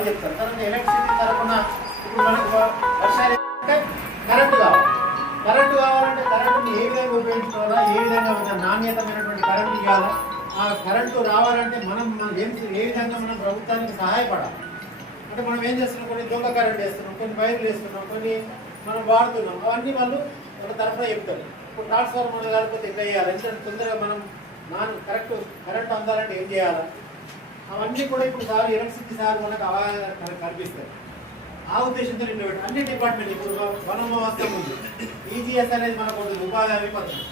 వాళ్ళు చెప్తారు. తర్వాత ఎలక్ట్రిసిటీ తరఫున ఇప్పుడు మనకు వర్షాలు కరెంటు కావాలి. కరెంటు కావాలంటే కరెంటుని ఏ విధంగా ఉపయోగించుకోవాలా, ఏ విధంగా మన నాణ్యతమైనటువంటి కరెంటు ఇవ్వాలా, ఆ కరెంటు రావాలంటే మనం ఏ విధంగా మనం ప్రభుత్వానికి సహాయపడాలి. అంటే మనం ఏం చేస్తున్నాం, కొన్ని దొంగ కరెంట్ వేస్తున్నాం, కొన్ని వైర్లు వేస్తున్నాం, కొన్ని మనం వాడుతున్నాం, అవన్నీ వాళ్ళు ఒక తరఫున చెప్తారు. ఇప్పుడు ట్రాన్స్ఫార్మర్ కాకపోతే ఎట్లా చేయాలి, ఎంత తొందరగా మనం కరెంట్ అందాలంటే ఏం చేయాలి, అవన్నీ కూడా ఇప్పుడు సార్ ఎలక్ట్రిసిటీ సార్ మనకు అవగాహన కల్పిస్తారు. ఆ ఉద్దేశంతో నిలబెట్టి అన్ని డిపార్ట్మెంట్ ఇప్పుడు వనం వ్యవస్థ ఉంది, ఈజీఎస్ అనేది మనకు ఉంటుంది, ఉపాధి హామీ పథకం.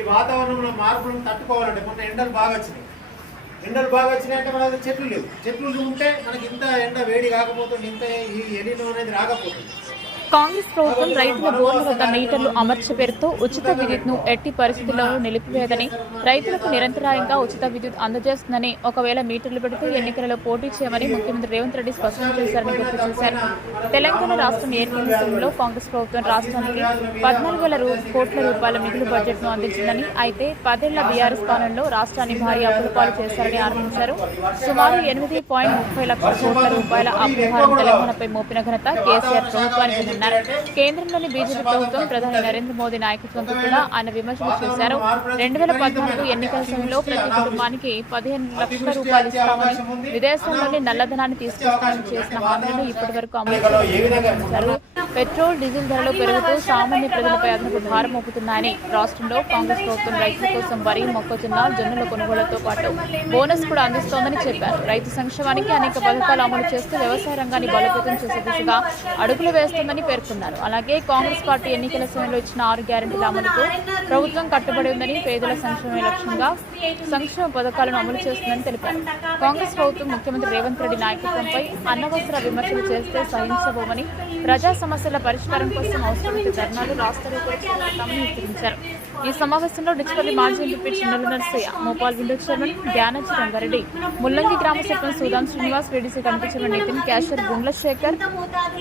ఈ వాతావరణంలో మార్పులను తట్టుకోవాలంటే మొన్న ఎండలు బాగా వచ్చినాయి అంటే మనకు చెట్లు లేవు. చెట్లు ఉంటే మనకి ఇంత ఎండ వేడి కాకపోతుంది, ఇంత ఈ ఎలినో అనేది రాకపోతుంది. కాంగ్రెస్ ప్రభుత్వం రైతుల బోర్ల వద్ద మీటర్లు అమర్చే పేరుతో ఉచిత విద్యుత్ను ఎట్టి పరిస్థితుల్లోనూ నిలిపివేయదని, రైతులకు నిరంతరాయంగా ఉచిత విద్యుత్ అందజేస్తుందని, ఒకవేళ మీటర్లు పెడితే ఎన్నికలలో పోటీ చేయమని ముఖ్యమంత్రి రేవంత్ రెడ్డి స్పష్టం చేశారని గుర్తు చేశారు. తెలంగాణ రాష్ట్రం ఏర్పడిన సమయంలో కాంగ్రెస్ ప్రభుత్వం రాష్ట్రానికి 14,000 కోట్ల రూపాయల మిగులు బడ్జెట్ను అందించిందని, అయితే 10 ఏళ్ల బీఆర్ఎస్ పాలనలో రాష్ట్రాన్ని భారీ అప్పుల పాలు చేశారని ఆరోపించారు. సుమారు 8.30 లక్షల కోట్ల రూపాయల అప్పు భారం తెలంగాణపై మోపిన ఘనత కేసీఆర్ ప్రభుత్వానికి. కేంద్రంలోని బీజేపీ ప్రభుత్వం ప్రధాని నరేంద్ర మోదీ నాయకత్వంతో కూడా ఆయన విమర్శలు చేశారు. 2014 ఎన్నికల సమయంలో ప్రతి కుటుంబానికి 15 లక్షల రూపాయలు ఇస్తామని, విదేశాల్లోని నల్లధనాన్ని తీసుకొస్తామని చేసిన హామీలను ఇప్పటి వరకు అమలు చేశారు. పెట్రోల్, డీజిల్ ధరలు పెరుగుతూ సామాన్య ప్రజలపై అదనపు భారం మోపుతున్నాయని, రాష్ట్రంలో కాంగ్రెస్ ప్రభుత్వం రైతుల కోసం వరి, మొక్కజొన్న, జొన్నల కొనుగోళ్లతో పాటు బోనస్ కూడా అందిస్తోందని చెప్పారు. రైతు సంక్షేమానికి అనేక పథకాలు అమలు చేస్తూ వ్యవసాయ రంగాన్ని బలోపేతం చేసే దిశగా అడుగులు వేస్తోందని పేర్కొన్నారు. అలాగే కాంగ్రెస్ పార్టీ ఎన్నికల సమయంలో ఇచ్చిన 6 గ్యారెంటీల అమలుకు ప్రభుత్వం కట్టుబడి ఉందని, పేదల సంక్షేమ లక్ష్యంగా సంక్షేమ పథకాలను అమలు చేస్తుందని తెలిపారు. కాంగ్రెస్ ప్రభుత్వం ముఖ్యమంత్రి రేవంత్ రెడ్డి నాయకత్వంపై అనవసర విమర్శలు చేస్తే సహించబోమని, ప్రజా సమస్యల పరిష్కారం కోసం అవసరమైతే ధర్నాలు, రాస్తారోకోలు చేపడతామని హెచ్చరించారు. ఈ సమావేశంలో డిచ్పల్లి మాజీ MP Chinnalu Narsaiah, Mopal window chairman Gnanaji Rangareddy, Mullangi గ్రామ sarpanch Sudham Srinivas, VDC committee chairman Nitin, cashier Gundla Shekar,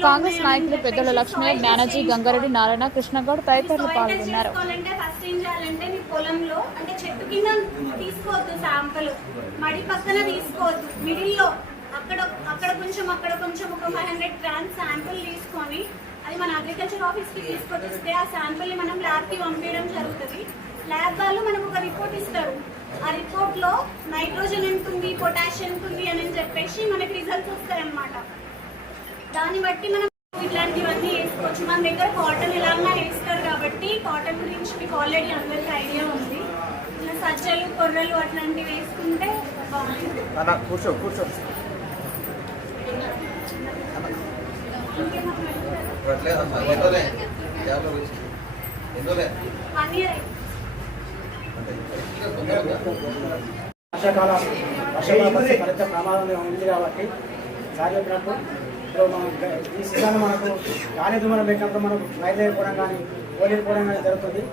Congress నాయకులు పెద్దల లక్ష్మీ, జ్ఞానాజీ, గంగారెడ్డి, నారాయణ, కృష్ణగౌడ్ తదితరులు పాల్గొన్నారు. అక్కడ కొంచెం ఒక 500 గ్రామ్స్ శాంపుల్ తీసుకొని అది మన అగ్రికల్చర్ ఆఫీస్కి తీసుకొచ్చిస్తే ఆ శాంపుల్ని మనం ల్యాబ్కి పంపించడం జరుగుతుంది. ల్యాబ్ వాళ్ళు మనకు ఒక రిపోర్ట్ ఇస్తారు. ఆ రిపోర్ట్లో నైట్రోజన్ ఎంత ఉంది, పొటాషియం ఎంత ఉంది అని చెప్పేసి మనకి రిజల్ట్స్ వస్తాయి అన్నమాట. దాన్ని బట్టి మనం ఇట్లాంటివన్నీ వేసుకోవచ్చు. మన దగ్గర కాటన్ ఎలాగైనా వేస్తారు కాబట్టి కాటన్ గురించి మీకు ఆల్రెడీ అందరికీ ఐడియా ఉంది. ఇలా సజ్జలు, కొర్రలు అట్లాంటివి వేసుకుంటే బాగుంటుంది. వర్షాకాలం ఫలిత ప్రమాదం ఉంది కాబట్టి సార్ చెప్పినప్పుడు ఇప్పుడు మనం ఈ సీజన్ మనకు గాలి దుమ్మనం పెట్టినప్పుడు మనకు బయలుదేరిపోవడం కానీ ఓడిపోవడం కానీ జరుగుతుంది.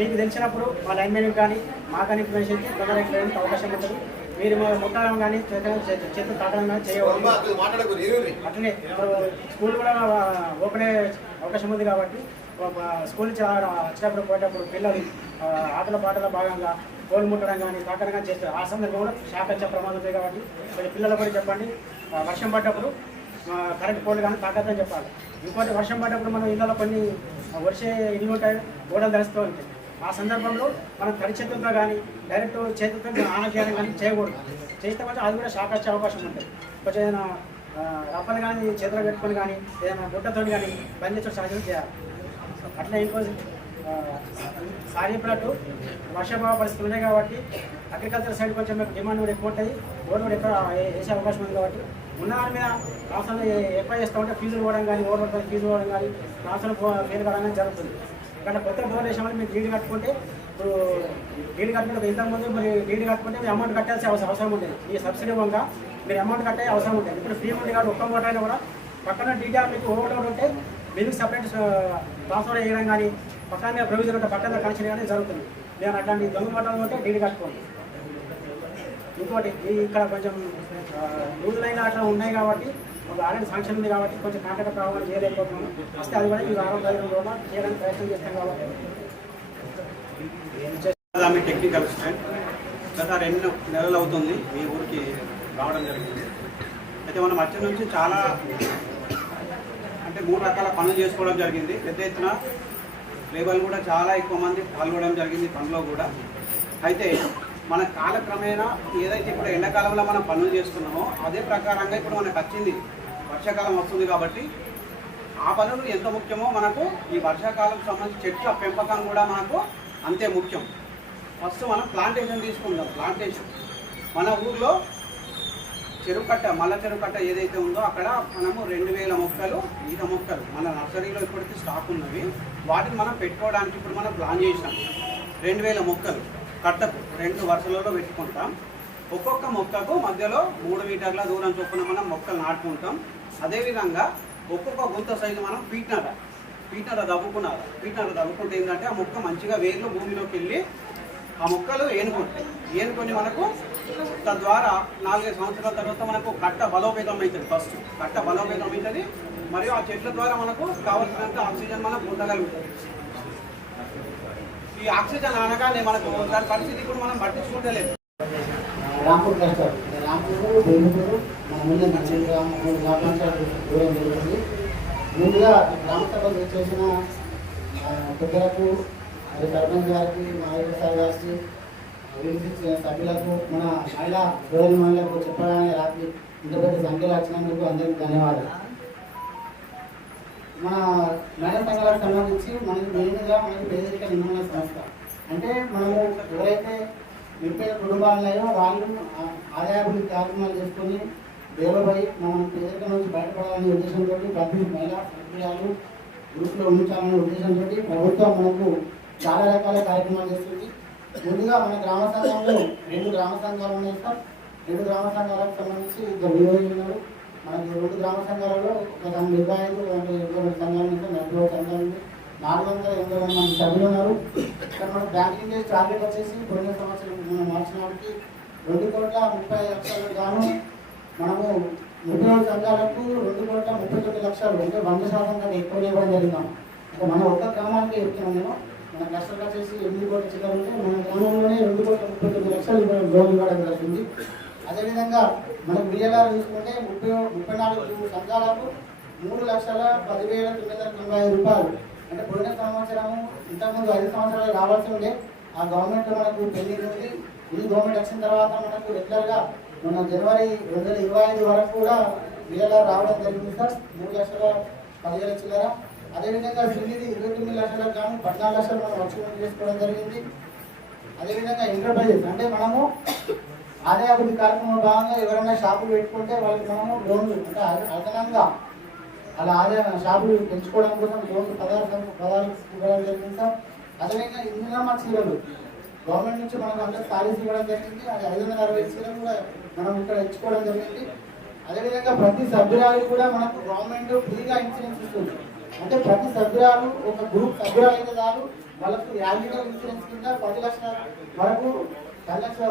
మీకు తెలిసినప్పుడు మా లైన్మెన్కి కానీ మాకు ఇన్ఫర్మేషన్ తొందరగా అవకాశం ఉంటుంది. మీరు ముట్టడం కానీ చేతులు తాకడం కానీ చేయవద్దు. అట్లనే స్కూల్ కూడా ఓపెన్ అయ్యే అవకాశం ఉంది కాబట్టి స్కూల్ నుంచి వచ్చినప్పుడు పోయేటప్పుడు పిల్లలు ఆటల పాటల భాగంగా గోలు ముట్టడం కానీ తాకడం కానీ చేస్తారు. ఆ సందర్భంలో కూడా షాక్ వచ్చే ప్రమాదం ఉంది కాబట్టి కొంచెం పిల్లలు కూడా చెప్పండి. వర్షం పడ్డప్పుడు కరెంట్ పోలు కానీ తాకద్దని చెప్పాలి. ఇంకోటి వర్షం పడ్డప్పుడు మనం ఇళ్ళలో కొన్ని వర్షే ఇల్లు ఉంటాయి, గోడలు ధరిస్తూ ఉంటాయి. ఆ సందర్భంలో మనం తడి చేతులతో కానీ డైరెక్ట్ చేతులతో ఆన చేయడం కానీ చేయకూడదు. చేస్తే కొంచెం అది కూడా షాక్ వచ్చే అవకాశం ఉంటుంది. కొంచెం ఏదైనా రప్పలు కానీ చేతులు పెట్టుకొని కానీ ఏదైనా గుడ్డతో కానీ బంద్ చేసే సహాయం చేయాలి. అట్లా ఇంకో సార్ చెప్పినట్టు వర్షాభావ పరిస్థితులు ఉన్నాయి కాబట్టి అగ్రికల్చర్ సైడ్ కొంచెం మీకు డిమాండ్ కూడా ఎక్కువ ఉంటుంది. బోర్డు కూడా ఎక్కువ వేసే అవకాశం ఉంది కాబట్టి ఉన్న దాని మీద రాష్ట్రంలో ఎక్కువ చేస్తూ ఉంటే ఫీజులు పోవడం కానీ ఓవర్ ఫీజు పోవడం కానీ రాష్ట్రంలో ఫెయిల్ కావడం కానీ జరుగుతుంది. ఇక్కడ కొత్త బోర్డు వేసామని మీరు డీడీ కట్టుకుంటే ఇప్పుడు డీడీ కట్టుకుంటే ఇంతకుముందు మరి డీడీ కట్టుకుంటే మీరు అమౌంట్ కట్టాల్సిన అవసరం ఉండేది. ఈ సబ్సిడీ వంగా మీరు అమౌంట్ కట్టే అవసరం ఉంటుంది. ఇప్పుడు ఫ్రీ ఉంది కాబట్టి ఒక్క మోటార్ అయినా కూడా పక్కన డీడీ మీకు ఓవర్ ఉంటే మీకు సపరేట్ ట్రాన్స్ఫర్ చేయడం కానీ పక్కన ప్రొవిజన్ ఉంటే పక్కన కనెక్షన్ కానీ జరుగుతుంది. నేను అట్లాంటి దొంగ మోటార్లు ఉంటే డీడీ కట్టుకోండి. ఇంకోటి ఇక్కడ కొంచెం లూజులైన అట్లా ఉన్నాయి కాబట్టి ఒక ఆల్రెడీ శాంక్షన్ ఉంది కాబట్టి కొంచెం కాంట్రాక్ట్ ప్రాబ్లం చేయలేకపోతున్నాము. వస్తే అది కూడా ఈ వారం 15 రోజుల్లో చేయడానికి ప్రయత్నం చేస్తాం కాబట్టి టెక్నికల్ స్టాండ్ గత 2 నెలలు అవుతుంది మీ ఊరికి రావడం జరిగింది. అయితే మనం వచ్చే నుంచి చాలా అంటే 3 రకాల పనులు చేసుకోవడం జరిగింది. పెద్ద ఎత్తున లేబర్లు కూడా చాలా ఎక్కువ మంది పాల్గొనడం జరిగింది పనిలో కూడా. అయితే మన కాలక్రమేణా ఏదైతే ఇప్పుడు ఎండాకాలంలో మనం పనులు చేస్తున్నామో అదే ప్రకారంగా ఇప్పుడు మనకు వచ్చింది వర్షాకాలం వస్తుంది కాబట్టి ఆ పనులు ఎంత ముఖ్యమో మనకు ఈ వర్షాకాలం సంబంధించి చెట్ల పెంపకం కూడా మనకు అంతే ముఖ్యం. ఫస్ట్ మనం ప్లాంటేషన్ తీసుకుందాం. ప్లాంటేషన్ మన ఊర్లో చెరుకట్ట మల్ల చెరుకట్ట ఏదైతే ఉందో అక్కడ మనము 2000 మొక్కలు ఈత మొక్కలు మన నర్సరీలో ఇప్పటికీ స్టాక్ ఉన్నవి. వాటిని మనం పెట్టుకోవడానికి ఇప్పుడు మనం ప్లాన్ చేసాం. 2000 మొక్కలు కట్టకు 2 వరుసలలో పెట్టుకుంటాం. ఒక్కొక్క మొక్కకు మధ్యలో 3 మీటర్ల దూరం చొప్పున మనం మొక్కలు నాటుకుంటాం. అదేవిధంగా ఒక్కొక్క గుంత సైజు మనం పీటనర దవ్వుకుంటే ఏంటంటే ఆ మొక్క మంచిగా వేర్లు భూమిలోకి వెళ్ళి ఆ మొక్కలు ఏనుకొని మనకు తద్వారా 4-5 సంవత్సరాల తర్వాత మనకు కట్ట బలోపేతం అవుతుంది. ఫస్ట్ కట్ట బలోపేతం అవుతుంది మరియు ఆ చెట్ల ద్వారా మనకు కావలసినంత ఆక్సిజన్ మనం పొందగలుగుతుంది. ఈ ఆక్సిజన్ అనగానే మనకు దాని పరిస్థితి ఇప్పుడు మనం పట్టించుకుంటలేదు. రాంపూర్ క్లస్టర్ రాంపూర్ బెంగళూరు మన ముందు 3 గ్రామ పంచాయతీ దూరం జరుగుతుంది. ముందుగా గ్రామ సభలు చేసిన పెద్దలకు మరి సర్పంచ్ గారికి మా సార్ గారికి వినిపించిన సభ్యులకు మన గౌరవ మహిళలకు చెప్పగానే రాత్రి ఇంత పెద్ద సంఖ్యలో వచ్చినందుకు అందరికీ ధన్యవాదాలు. మన మహిళా సంఘాలకు సంబంధించి మనకి మెయిన్గా మనకి పేదరిక నిర్మూలన సంస్థ అంటే మనము ఎవరైతే నిరుపేద కుటుంబాలు ఉన్నాయో వాళ్ళు ఆదాయాభివృద్ధి కార్యక్రమాలు చేసుకొని డెవలప్ అయ్యి మనం పేదరికం నుంచి బయటపడాలనే ఉద్దేశంతో ప్రతి మహిళా సభ్యులు గ్రూప్లో ఉంచాలనే ఉద్దేశంతో ప్రభుత్వం మనకు చాలా రకాల కార్యక్రమాలు చేస్తుంది. ముందుగా మన గ్రామ సంఘంలో 2 గ్రామ సంఘాలు ఉన్నాయి సార్. 2 గ్రామ సంఘాలకు సంబంధించి 2 వివోలు ఉన్నారు. మనకి 2 గ్రామ సంఘాలలో ఒక 25 సంఘాలు ఉన్నాయి, 40 సంఘాలు ఉన్నాయి, 480 మంది సభ్యులు ఉన్నారు. ఇక్కడ మన బ్యాంకింగ్ టార్గెట్ వచ్చేసి పోయిన సంవత్సరం మనం మార్చి నాటికి 2,30,00,000 గాను మనము 30 సంఘాలకు 2,39,00,000 అంటే 100% కంటే ఎక్కువ ఇవ్వడం జరిగిందాం. అంటే మన ఒక్క గ్రామానికి చెప్తున్నాం. నేను మన క్లస్టర్ వచ్చేసి 8 కోట్ల చిల్లర ఉంటే మన గ్రామంలోనే 2,39,00,000 లోన్ ఇవ్వడం జరుగుతుంది. అదేవిధంగా మనకు విజయవాడ చూసుకుంటే 34 సంఘాలకు 3,10,995 రూపాయలు అంటే పోయిన సంవత్సరము ఇంతకుముందు 5 సంవత్సరాలు రావాల్సి ఉండే ఆ గవర్నమెంట్ మనకు పెండింగ్ ఉంది. ఈ గవర్నమెంట్ వచ్చిన తర్వాత మనకు రెగ్యులర్గా మన జనవరి 2025 వరకు కూడా విజయవాడ రావడం జరిగింది సార్. 3,10,000 చిల్లర. అదేవిధంగా సిల్లిది 29 లక్షలకు కానీ 14 లక్షలు మనం వర్చుకుంటూ చేసుకోవడం జరిగింది. అదేవిధంగా ఎంటర్ప్రైజెస్ అంటే మనము ఆదాయాభివృద్ధి కార్యక్రమంలో భాగంగా ఎవరైనా షాపులు పెట్టుకుంటే వాళ్ళకి మనము లోన్లు అంటే అదనంగా అలా ఆదాయ షాపులు పెంచుకోవడం కోసం లోన్లు 16 ఇవ్వడం జరిగింది సార్. అదేవిధంగా ఇందిరమ్మ చీరలు గవర్నమెంట్ నుంచి మనకు అందరూ సారీస్ ఇవ్వడం జరిగింది. అది 560 చీరలు కూడా మనం ఇక్కడ ఇచ్చుకోవడం జరిగింది. అదేవిధంగా ప్రతి సభ్యురాలు కూడా మనకు గవర్నమెంట్ ఫ్రీగా ఇన్సూరెన్స్ ఇస్తుంది. అంటే ప్రతి సభ్యురాలు ఒక గ్రూప్ సభ్యురాలు అయితే చాలు వాళ్ళకు యాన్యువల్ ఇన్సూరెన్స్ కింద 10 లక్షల వరకు 10 లక్షల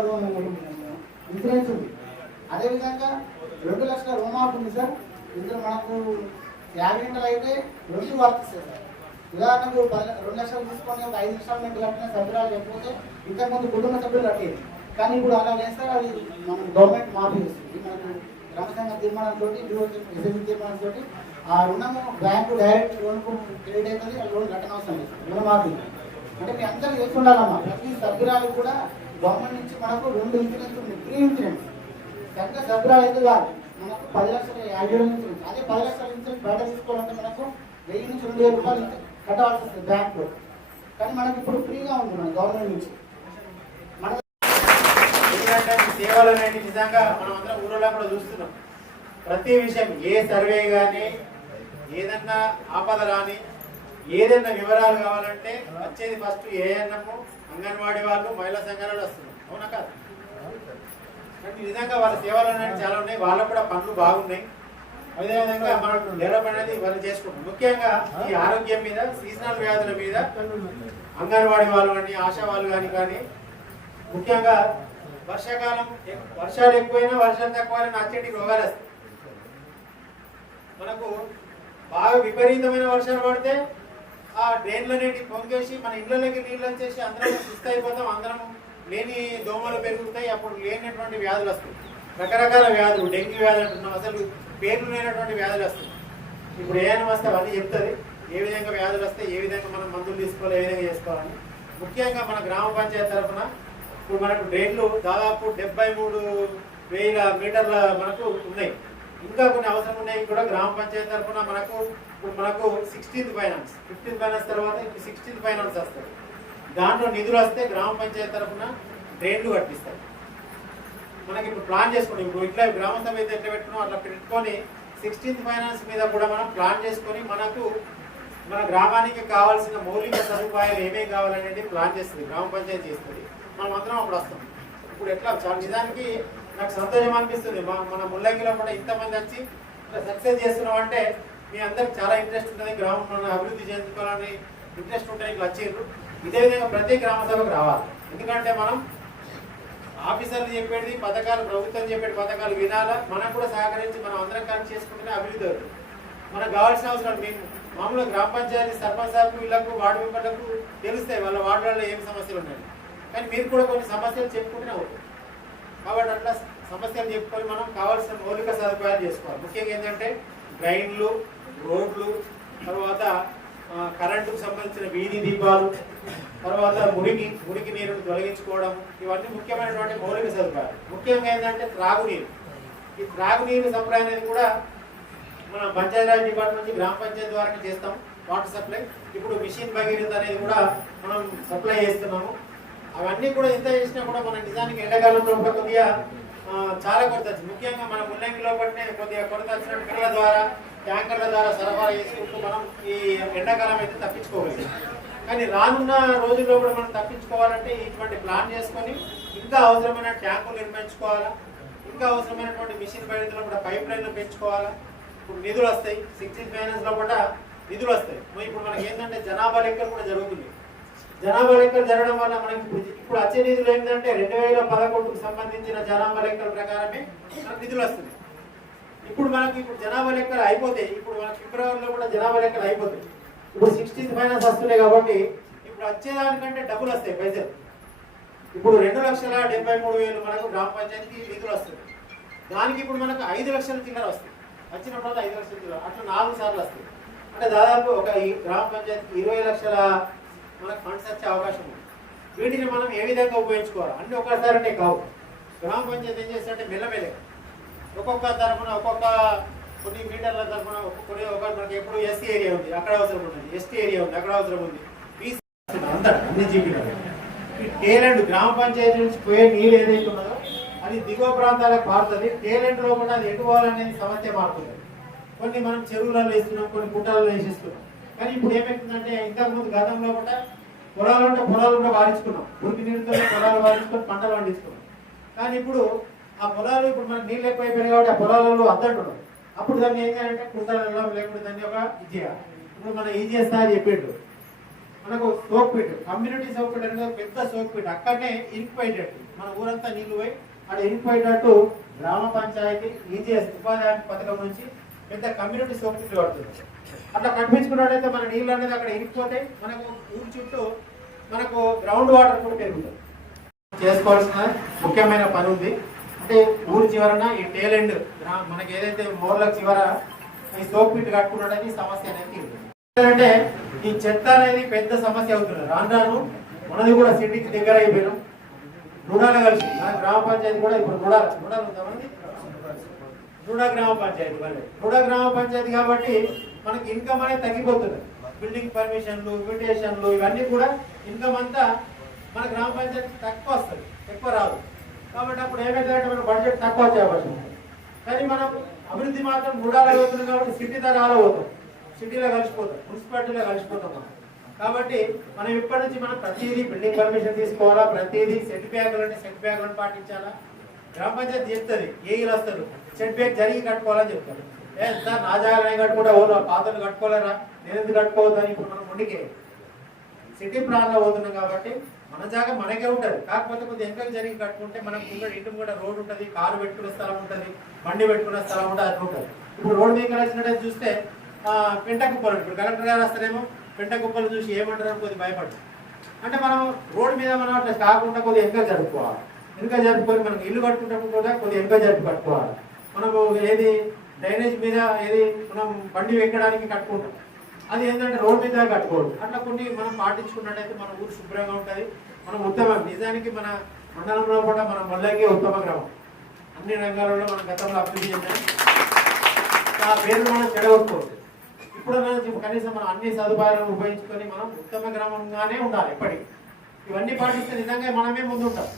ఇన్సూరెన్స్ ఉంది. అదేవిధంగా 2 లక్షల రుణమాఫీ ఉంది సార్. ఇందులో మనకు 50 గంటలు అయితే 2 వర్తిస్తాయి సార్. ఉదాహరణకు 2 లక్షలు తీసుకొని ఒక 5 ఇన్స్టాల్మెంట్ కట్టిన సభ్యురాలు లేకపోతే ఇంతకుముందు కుటుంబ సభ్యులు కట్టేది. కానీ ఇప్పుడు అలా లేదు సార్. అది మనం గవర్నమెంట్ మాఫీ ఇస్తుంది. మనకు గ్రామ సంఘ తీర్మానంతో ఎస్ఎస్సీ తీర్మానంతో ఆ రుణము బ్యాంకు డైరెక్ట్ లోన్కు క్రెడిట్ అవుతుంది. ఆ లోన్ కట్టనవసరం లేదు. రుణమాఫీ అంటే మీ అందరూ చేసుకుంటారమ్మా. ప్రతి సభ్యురాలు కూడా గవర్నమెంట్ నుంచి మనకు 2 ఇన్సూరెన్స్ ఉంది. ఫ్రీ ఇన్సూరెన్స్ చక్కగా సభ్యురాలు అయితే కాదు మనకు 10 లక్షల యాన్యువల్ ఇన్సూరెన్స్. అదే 10 లక్షల ఇన్సూరెన్స్ బయట తీసుకోవాలంటే మనకు 1000 నుంచి 2000 రూపాయలు కట్టవలసి వస్తుంది బ్యాంకులో. కానీ మనకి ఇప్పుడు ఫ్రీగా ఉంది మన గవర్నమెంట్ నుంచి. ఎందుకంటే సేవలు అనేవి నిజంగా మనం అందరం ఊళ్ళో కూడా చూస్తున్నాం. ప్రతి విషయం ఏ సర్వే కానీ ఏదన్నా ఆపద రాని ఏదైనా వివరాలు కావాలంటే వచ్చేది ఫస్ట్ ఏఎన్ఎం, అంగన్వాడీ వాళ్ళు, మహిళా సంఘాలు వస్తున్నారు. అవునా కాదు? నిజంగా వాళ్ళ సేవలు అనేవి చాలా ఉన్నాయి. వాళ్ళకు కూడా పనులు బాగున్నాయి. అదేవిధంగా మనం డెవలప్మెంట్ అనేది వాళ్ళు చేసుకుంటాం. ముఖ్యంగా ఈ ఆరోగ్యం మీద, సీజనల్ వ్యాధుల మీద అంగన్వాడీ వాళ్ళు కానీ, ఆశా వాళ్ళు కానీ ముఖ్యంగా వర్షాకాలం వర్షాలు ఎక్కువైనా వర్షాలు తక్కువైనా నచ్చటి రోగాలు వస్తాయి. మనకు బాగా విపరీతమైన వర్షాలు పడితే ఆ డ్రైన్లనేటి పొంగేసి మన ఇళ్ళకి నీళ్ళు వచ్చేసి అందరం సుస్థ అయిపోతాం. అందరం లేని దోమలు పెరుగుతాయి. అప్పుడు లేనటువంటి వ్యాధులు వస్తాయి. రకరకాల వ్యాధులు, డెంగ్యూ వ్యాధులు అంటున్నాం, అసలు పేర్లు లేనటువంటి వ్యాధులు వస్తాయి. ఇప్పుడు ఏమైనా వస్తే అవన్నీ చెప్తుంది, ఏ విధంగా వ్యాధులు వస్తే ఏ విధంగా మనం మందులు తీసుకోవాలి, ఏ విధంగా చేసుకోవాలని. ముఖ్యంగా మన గ్రామ పంచాయతీ తరఫున ఇప్పుడు మనకు డ్రైన్లు దాదాపు 73,000 మీటర్ల మనకు ఉన్నాయి. ఇంకా కొన్ని అవసరం ఉన్నాయి కూడా. గ్రామ పంచాయతీ తరఫున మనకు 16th ఫైనాన్స్, 15th ఫైనాన్స్ తర్వాత ఇప్పుడు 16th ఫైనాన్స్ వస్తుంది. దాంట్లో నిధులు వస్తే గ్రామ పంచాయతీ తరఫున డ్రైన్లు కట్టిస్తారు. మనకి ఇప్పుడు ప్లాన్ చేసుకుని ఇప్పుడు ఇట్లా గ్రామ సభ అయితే ఎట్లా పెట్టుకున్నాం అట్లా పెట్టుకొని 16th ఫైనాన్స్ మీద కూడా మనం ప్లాన్ చేసుకొని మన గ్రామానికి కావాల్సిన మౌలిక సదుపాయాలు ఏమేమి కావాలనేది ప్లాన్ చేస్తుంది, గ్రామ పంచాయతీ చేస్తుంది. మనం అందరం అప్పుడు వస్తాం. ఇప్పుడు ఎట్లా చాలా నిజానికి నాకు సంతోషం అనిపిస్తుంది. మన ముల్లంగిలో కూడా ఇంతమంది వచ్చి ఇట్లా సక్సెస్ చేస్తున్నాం అంటే మీ అందరికి చాలా ఇంట్రెస్ట్ ఉంటుంది, గ్రామంలో అభివృద్ధి చెందుకోవాలని ఇంట్రెస్ట్ ఉంటే ఇట్లా వచ్చిండ్రు. ఇదే విధంగా ప్రతి గ్రామ సభకు రావాలి. ఎందుకంటే మనం ఆఫీసర్లు చెప్పేది పథకాలు, ప్రభుత్వం చెప్పేది పథకాలు వినాలా, మనం కూడా సహకరించి మనం అందరం కలిసి చేసుకుంటేనే అభివృద్ధి అవుతుంది. మనకు కావాల్సిన అవసరం మేము మామూలుగా గ్రామ పంచాయతీ సర్పంచ్ సార్లు వీళ్ళకు వార్డు మెంబర్లకు తెలుస్తాయి వాళ్ళ వార్డులలో ఏం సమస్యలు ఉన్నాయి. కానీ మీరు కూడా కొన్ని సమస్యలు చెప్పుకుంటూనే అవుతుంది. కాబట్టి అట్లా సమస్యలు చెప్పుకొని మనం కావాల్సిన మౌలిక సదుపాయాలు చేసుకోవాలి. ముఖ్యంగా ఏంటంటే డ్రైన్లు, రోడ్లు, తర్వాత కరెంటుకు సంబంధించిన వీధి దీపాలు, తర్వాత మురికి నీరును తొలగించుకోవడం, ఇవన్నీ ముఖ్యమైనటువంటి మౌలిక సదుపాయాలు. ముఖ్యంగా ఏంటంటే త్రాగునీరు. ఈ త్రాగునీరు సప్లై అనేది కూడా మన పంచాయతీరాజ్ డిపార్ట్మెంట్ నుంచి గ్రామ పంచాయతీ ద్వారా చేస్తాం వాటర్ సప్లై. ఇప్పుడు మిషన్ భగీరథ అనేది కూడా మనం సప్లై చేస్తున్నాము. అవన్నీ కూడా ఎంత చేసినా కూడా మన నిజానికి ఎండాకాలంలో కూడా కొద్దిగా చాలా కొరత వచ్చింది. ముఖ్యంగా మన ముల్లంగిలో పట్టిన కొద్దిగా కొరత వచ్చినట్టు పిల్లల ద్వారా, ట్యాంకర్ల ద్వారా సరఫరా చేసుకుంటూ మనం ఈ ఎండాకాలం అయితే తప్పించుకోవాలి. కానీ రానున్న రోజుల్లో కూడా మనం తప్పించుకోవాలంటే ఇటువంటి ప్లాన్ చేసుకొని ఇంకా అవసరమైన ట్యాంకులు నిర్మించుకోవాలా, ఇంకా అవసరమైనటువంటి మిషన్ భగీరథలో కూడా పైప్ లైన్లు పెంచుకోవాలా. ఇప్పుడు నిధులు వస్తాయి, 16th ఫైనాన్స్ లో కూడా నిధులు వస్తాయి. ఇప్పుడు మనకి ఏంటంటే జనాభా లెక్కలు కూడా జరుగుతుంది. జనాభా లెక్కలు జరగడం వల్ల మనకి ఇప్పుడు వచ్చే నిధులు ఏంటంటే 2011కు సంబంధించిన జనాభా లెక్కల ప్రకారమే మనకు నిధులు వస్తుంది. ఇప్పుడు జనాభా లెక్కలు అయిపోతాయి. ఇప్పుడు మనకి ఫిబ్రవరిలో కూడా జనాభా లెక్కలు అయిపోతాయి. ఇప్పుడు 16th ఫైనాన్స్ వస్తున్నాయి కాబట్టి ఇప్పుడు వచ్చేదానికంటే డబ్బులు వస్తాయి, పైసలు. ఇప్పుడు 2,73,000 మనకు గ్రామ పంచాయతీకి నిధులు వస్తుంది. దానికి ఇప్పుడు మనకు 5 లక్షల చిల్లర వస్తుంది. వచ్చినప్పుడు 5 లక్షల చిల్లర అట్లా 4 సార్లు వస్తాయి. అంటే దాదాపు ఒక ఈ గ్రామ పంచాయతీకి 20 లక్షల మనకు ఫండ్స్ వచ్చే అవకాశం ఉంది. వీటిని మనం ఏ విధంగా ఉపయోగించుకోవాలి అన్ని ఒకసారి అంటే కావు. గ్రామ పంచాయతీ ఏం చేస్తారంటే మెల్లమెల్లగా ఒక్కొక్క తరఫున ఒక్కొక్క కొన్ని మీటర్ల తరఫున మనకి ఎప్పుడు ఎస్సీ ఏరియా ఉంది అక్కడ అవసరం ఉంది, ఎస్టీ ఏరియా ఉంది అక్కడ అవసరం ఉంది, అంతా అన్ని జీపీలు. ఈ టేలెంట్ గ్రామ పంచాయతీ నుంచి పోయే నీళ్ళు ఏదైతే ఉన్నదో అది దిగువ ప్రాంతాలకు మారుతుంది. టేలెంట్లో కూడా అది ఎటు పోవాలనేది సమస్య మారుతుంది. కొన్ని మనం చెరువులలో వేస్తున్నాం, కొన్ని పుట్టాలలో వేసిస్తున్నాం. కానీ ఇప్పుడు ఏమవుతుందంటే ఇంతకుముందు గతంలో కూడా పొలాలు కూడా వారించుకున్నాం, ఉరికి నీళ్ళతో పొలాలు వారించుకొని పంటలు పండించుకున్నాం. కానీ ఇప్పుడు ఆ పొలాలు ఇప్పుడు మనకు నీళ్ళు ఎక్కువైపోయాయి కాబట్టి ఆ పొలాలలో అద్దంటున్నాం. అప్పుడు దాన్ని ఏం చేయాలంటే కుంటలలో లేకపోతే దాన్ని ఒక ఈజీగా ఇప్పుడు మన ఈజీఎస్ అని చెప్పేట్టు మనకు soak pit, community soak pit అనేది పెద్ద సోక్ పీట్. అక్కడనే ఇనికిపోయేటట్టు మన ఊరంతా నీళ్లు పోయి అక్కడ ఇనికిపోయేటట్టు గ్రామ పంచాయతీ ఈజీఎస్ ఉపాధి హామీ పథకం నుంచి పెద్ద కమ్యూనిటీ సోక్ పీట్లు పడుతుంది. అట్లా కనిపించుకున్నట్టయితే మన నీళ్ళు అనేది అక్కడ ఇనికిపోతే మనకు ఊరి చుట్టూ మనకు గ్రౌండ్ వాటర్ కూడా పెరుగుతుంది. చేసుకోవాల్సిన ముఖ్యమైన పని ఉంది. అంటే ఊరి చివరన ఈ టేలెండ్ మనకి ఏదైతే మోర్ల చివర ఈ సోక్ పీట్ కట్టుకున్నట్టయితే ఈ సమస్య అనేది తీరుతుంది. అంటే ఈ చెత్త అనేది పెద్ద సమస్య అవుతుంది. రాను మనది కూడా సిటీకి దగ్గర అయిపోయినాం. రుణాలు కలిసి మన గ్రామ పంచాయతీ కూడా ఇప్పుడు రుణాలు ఉందామండి, రుణ గ్రామ పంచాయతీ రుణ గ్రామ పంచాయతీ కాబట్టి మనకి ఇన్కమ్ అనేది తగ్గిపోతుంది. బిల్డింగ్ పర్మిషన్లు, ఇన్విటేషన్లు ఇవన్నీ కూడా ఇన్కమ్ అంతా మన గ్రామ పంచాయతీ తక్కువ వస్తుంది, ఎక్కువ రాదు. కాబట్టి అప్పుడు ఏమైందంటే మన బడ్జెట్ తక్కువ వచ్చే అవకాశం ఉంది. కానీ మనం అభివృద్ధి మాత్రం రుణాలు అవుతుంది కాబట్టి సిటీ ధర పోతాం, సిటీలో కలిసిపోతాం, మున్సిపాలిటీలో కలిసిపోతాం మనం. కాబట్టి మనం ఇప్పటి నుంచి మనం ప్రతిదీ బిల్డింగ్ పర్మిషన్ తీసుకోవాలా, ప్రతిదీ సెట్ బ్యాక్లను పాటించాలా. గ్రామ పంచాయతీ చెప్తుంది, ఏఈలు వస్తారు సెట్ బ్యాక్ జరిగి కట్టుకోవాలని చెప్తారు. సార్ నా జాగానే కట్టుకుంటా ఓను పాతలు కట్టుకోలేరా, నేను ఎందుకు కట్టుకోవద్దని ఇప్పుడు మనం ఉండికే సిటీ ప్రాంతంలో పోతున్నాం కాబట్టి మన జాగా మనకే ఉంటుంది. కాకపోతే కొద్దిగా వెనకలు జరిగి కట్టుకుంటే మనకు ఇంటి కూడా రోడ్డు ఉంటుంది, కారు పెట్టుకునే స్థలం ఉంటుంది, బండి పెట్టుకునే స్థలం ఉంటుంది, అది ఉంటుంది. ఇప్పుడు రోడ్డు మీద వచ్చినట్టు చూస్తే పెంట కుప్పలు, ఇప్పుడు కలెక్టర్ గారు వస్తారేమో పెంట కుప్పలు చూసి ఏమంటారని కొద్దిగా భయపడతాం. అంటే మనం రోడ్డు మీద మనం అట్లా కాకుండా కొద్దిగా వెనక జరుపుకోవాలి. వెనుక జరుపుకొని మనకు ఇల్లు కట్టుకున్నప్పుడు కూడా కొద్దిగా వెనుక జరుపు కట్టుకోవాలి. మనము ఏది డ్రైనేజ్ మీద ఏది మనం బండి ఎక్కడానికి కట్టుకుంటాం, అది ఏంటంటే రోడ్ మీద కట్టుకోవడం. అట్లా కొన్ని మనం పాటించుకున్నట్టయితే మన ఊరు శుభ్రంగా ఉంటుంది. మనం ఉత్తమం, నిజానికి మన మండలంలో కూడా మన మల్లకి ఉత్తమ గ్రామం. అన్ని రంగాలలో మనం గతంలో అభివృద్ధి చెందాం. ఆ పేరు మనం చెడగొట్టుకోవచ్చు. ఇప్పుడు కనీసం మనం అన్ని సదుపాయాలను ఉపయోగించుకొని మనం ఉత్తమ గ్రామంగానే ఉండాలి ఎప్పటికీ. ఇవన్నీ పాటిస్తే నిజంగా మనమే ముందు ఉంటాం.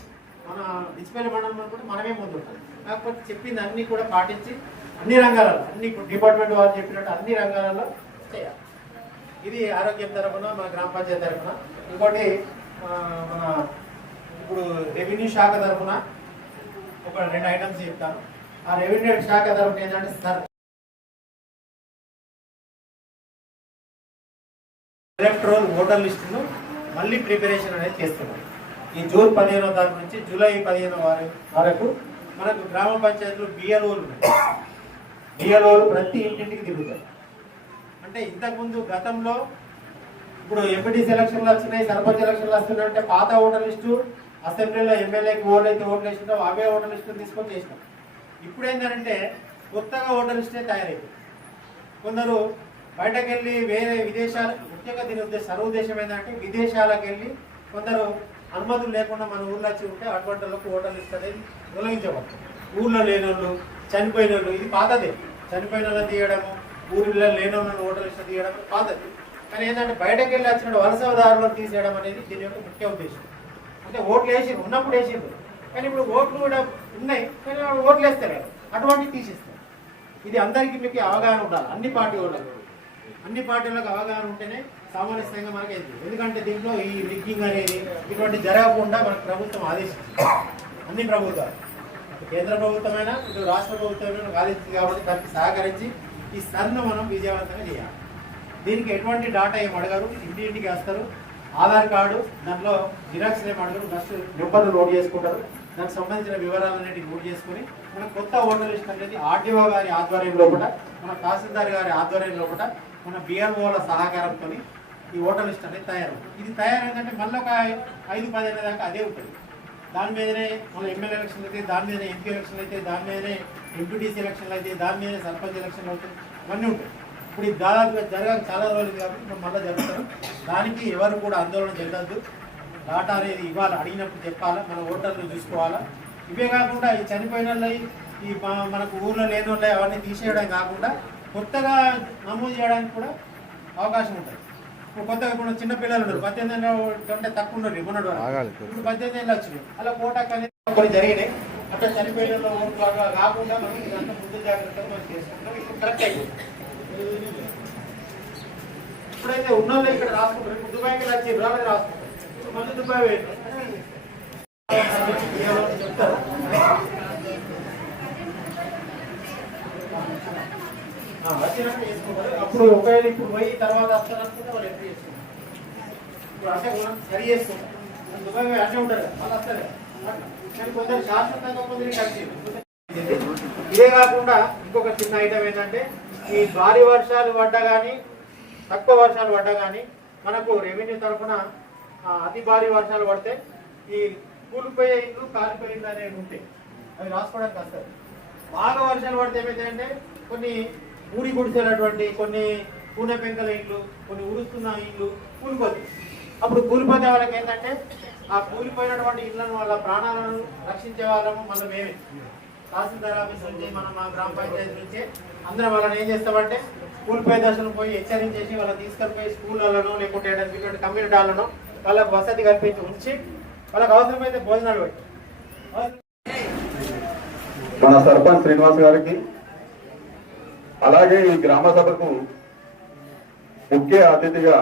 మన డిస్ప్లే మండలం కూడా మనమే ముందు ఉంటాం. కాకపోతే చెప్పింది అన్ని కూడా పాటించి అన్ని రంగాలలో, అన్ని డిపార్ట్మెంట్ వాళ్ళు చెప్పినట్టు అన్ని రంగాలలో చేయాలి. ఇది ఆరోగ్యం తరఫున, మన గ్రామ పంచాయతీ తరఫున. ఇంకోటి మన ఇప్పుడు రెవెన్యూ శాఖ తరఫున ఒక 2 ఐటమ్స్ చెప్తాను. ఆ రెవెన్యూ శాఖ తరఫున ఏంటంటే సార్ ఎలక్ట్రోల్ ఓటర్ లిస్టును మళ్ళీ ప్రిపరేషన్ అనేది చేస్తున్నాం. ఈ జూన్ 15వ తారీఖు నుంచి జూలై 15 వరకు మనకు గ్రామ పంచాయతీలు బిఎల్ఓలు ఉన్నాయి. బిఎల్ఓలు ప్రతి ఇంటింటికి తిరుగుతారు. అంటే ఇంతకుముందు గతంలో ఇప్పుడు ఎంపీటీసీ ఎలక్షన్లు వచ్చినాయి, సర్పంచ్ ఎలక్షన్లు వస్తున్నాయంటే పాత ఓటర్ లిస్టు అసెంబ్లీలో ఎమ్మెల్యేకి ఓట్లు అయితే ఓట్లు వేసినాం, అవే ఓటర్ లిస్టులు తీసుకొని చేసినాం. ఇప్పుడు ఏంటంటే కొత్తగా ఓటర్ లిస్టే తయారైంది. కొందరు బయటకు వెళ్ళి వేరే విదేశాలు, ముఖ్యంగా దీని సర్వోద్దేశం ఏంటంటే విదేశాలకు వెళ్ళి కొందరు అనుమతులు లేకుండా మన ఊళ్ళో వచ్చి ఉంటే అటువంటి వాళ్ళకు ఓటర్ లిస్ట్ అనేది తొలగించబడుతుంది. ఊళ్ళో లేని వాళ్ళు, చనిపోయిన వాళ్ళు, ఇది పాతదే. చనిపోయిన వాళ్ళని తీయడము, ఊరిలో లేని వాళ్ళని ఓటర్ లిస్ట్ తీయడం పాతది. కానీ ఏంటంటే బయటకు వెళ్ళి వచ్చిన వలసదారులను తీసేయడం అనేది దీని యొక్క ముఖ్య ఉద్దేశం. అంటే ఓట్లు వేసి ఉన్నప్పుడు వేసిండ్రు, కానీ ఇప్పుడు ఓట్లు కూడా ఉన్నాయి కానీ ఓట్లు వేస్తారు, అటువంటి తీసేస్తారు. ఇది అందరికీ మీకు అవగాహన ఉండాలి. అన్ని పార్టీలకు అవగాహన ఉంటేనే సామరస్యంగా మనకి అవుతుంది. ఎందుకంటే దీంట్లో ఈ రిగ్గింగ్ అనేది ఇటువంటి జరగకుండా మనకు ప్రభుత్వం ఆదేశించింది. అన్ని ప్రభుత్వాలు, కేంద్ర ప్రభుత్వమైనా ఇటు రాష్ట్ర ప్రభుత్వమైనా ఆదేశించింది. కాబట్టి దానికి సహకరించి ఈ సర్ను మనం విజయవంతంగా చేయాలి. దీనికి ఎటువంటి డాటా ఏం అడగరు, ఇంటింటికి వస్తారు. ఆధార్ కార్డు, దాంట్లో జిరాక్స్ ఏం అడగరు, ఫస్ట్ నెంబర్లు నోట్ చేసుకుంటారు. దానికి సంబంధించిన వివరాలన్నిటి నోట్ చేసుకుని మన కొత్త ఓటర్ లిస్ట్ అనేది ఆర్డీఓ గారి ఆధ్వర్యంలో కూడా, మన తహసీల్దార్ గారి ఆధ్వర్యంలో కూడా, మన బిఆర్ఓల సహకారంతో ఈ ఓటర్ లిస్ట్ అనేది తయారవుతుంది. ఇది తయారైందంటే మళ్ళీ ఒక 5-10 ఏళ్ళ దాకా అదే ఉంటుంది. దాని మీదనే మన ఎమ్మెల్యే ఎలక్షన్లు అయితే, దాని మీదనే ఎంపీ ఎలక్షన్లు అయితే, దాని మీదనే ఎంపీటీసీ ఎలక్షన్లు అయితే, దాని మీదనే సర్పంచ్ ఎలక్షన్లు అవుతాయి. ఇవన్నీ ఉంటాయి. ఇప్పుడు ఇది దాదాపుగా జరగాలి చాలా రోజులు కాబట్టి ఇప్పుడు మళ్ళీ జరుగుతారు. దానికి ఎవరు కూడా ఆందోళన చెందద్దు. డాటా అనేది ఇవ్వాలి, అడిగినప్పుడు చెప్పాలా, మన ఓటర్లు చూసుకోవాలా. ఇవే కాకుండా ఈ చనిపోయిన ఈ మనకు ఊర్లో లేని వాళ్ళు అవన్నీ తీసేయడం కాకుండా కొత్తగా నమోదు చేయడానికి కూడా అవకాశం ఉంటుంది. ఇప్పుడు కొత్తగా ఇప్పుడు చిన్నపిల్లలు ఉన్నారు, 18 ఏళ్ళ కంటే తక్కువ ఉన్నారు, ఇవ్వనడు ఇప్పుడు 18 ఏళ్ళు వచ్చినాయి. అలా కోటాకు అనేది కొన్ని జరిగినాయి. అట్లా చనిపోయిన ఓట్లు కాకుండా మనం ఇదంతా ముందు జాగ్రత్తగా మనం చేసుకుంటాం. ఇప్పుడు కరెక్ట్ అయిపోయింది. ఇప్పుడైతే ఉన్న వాళ్ళు ఇక్కడ రాసుకుంటారు. ఇప్పుడు దుబాయ్కి వచ్చి రాలేదు రాసుకుంటారు. మళ్ళీ దుబాయ్ చెప్తారు. వచ్చినట్టు చేసుకుంటారు. అప్పుడు ఒకవేళ ఇప్పుడు పోయి తర్వాత వస్తారనుకుంటే వాళ్ళు ఎప్పుడు చేసుకుంటారు. ఇప్పుడు అంటే మనం సరి చేసుకుంటాం. దుబాయ్ అట్లే ఉంటారు, వాళ్ళు వస్తారు. కానీ కొందరు శాశ్వతంగా కొందరికి కలిసి. ఇదే కాకుండా ఇంకొక చిన్న ఐటమ్ ఏంటంటే ఈ భారీ వర్షాలు పడ్డా కానీ తక్కువ వర్షాలు పడ్డా కానీ మనకు రెవెన్యూ తరఫున అతి భారీ వర్షాలు పడితే ఈ కూలిపోయే ఇల్లు కాలిపోయే ఇల్లు అనేవి ఉంటాయి, అవి రాసుకోవడానికి వస్తారు. బాగా వర్షాలు పడితే ఏమైతాయంటే కొన్ని ఊరి గుడిసేటటువంటి కొన్ని పూనె పెంకల ఇల్లు, కొన్ని ఉరుస్తున్న ఇల్లు కూలిపోతాయి. అప్పుడు కూలిపోతే వాళ్ళకి ఏంటంటే ఆ కూలిపోయినటువంటి ఇళ్లను వాళ్ళ ప్రాణాలను రక్షించే వాళ్ళము మనం మేమే తహసీల్దార్ ఆఫీస్ నుంచి, మనం మా గ్రామ పంచాయతీ నుంచి అందరం వాళ్ళని ఏం చేస్తామంటే కూలిపోయే దశను పోయి హెచ్చరించేసి వాళ్ళని తీసుకెళ్ళిపోయి స్కూళ్ళలోనో లేకుంటే ఇటువంటి కమ్యూనిటీ హాల్లోనో వాళ్ళకు వసతి కల్పించి ఉంచి వాళ్ళకి అవసరమైతే భోజనాలు పెట్టి మన సర్పంచ్ శ్రీనివాస్ గారికి, అలాగే ఈ గ్రామ సభకు ముఖ్య అతిథిగా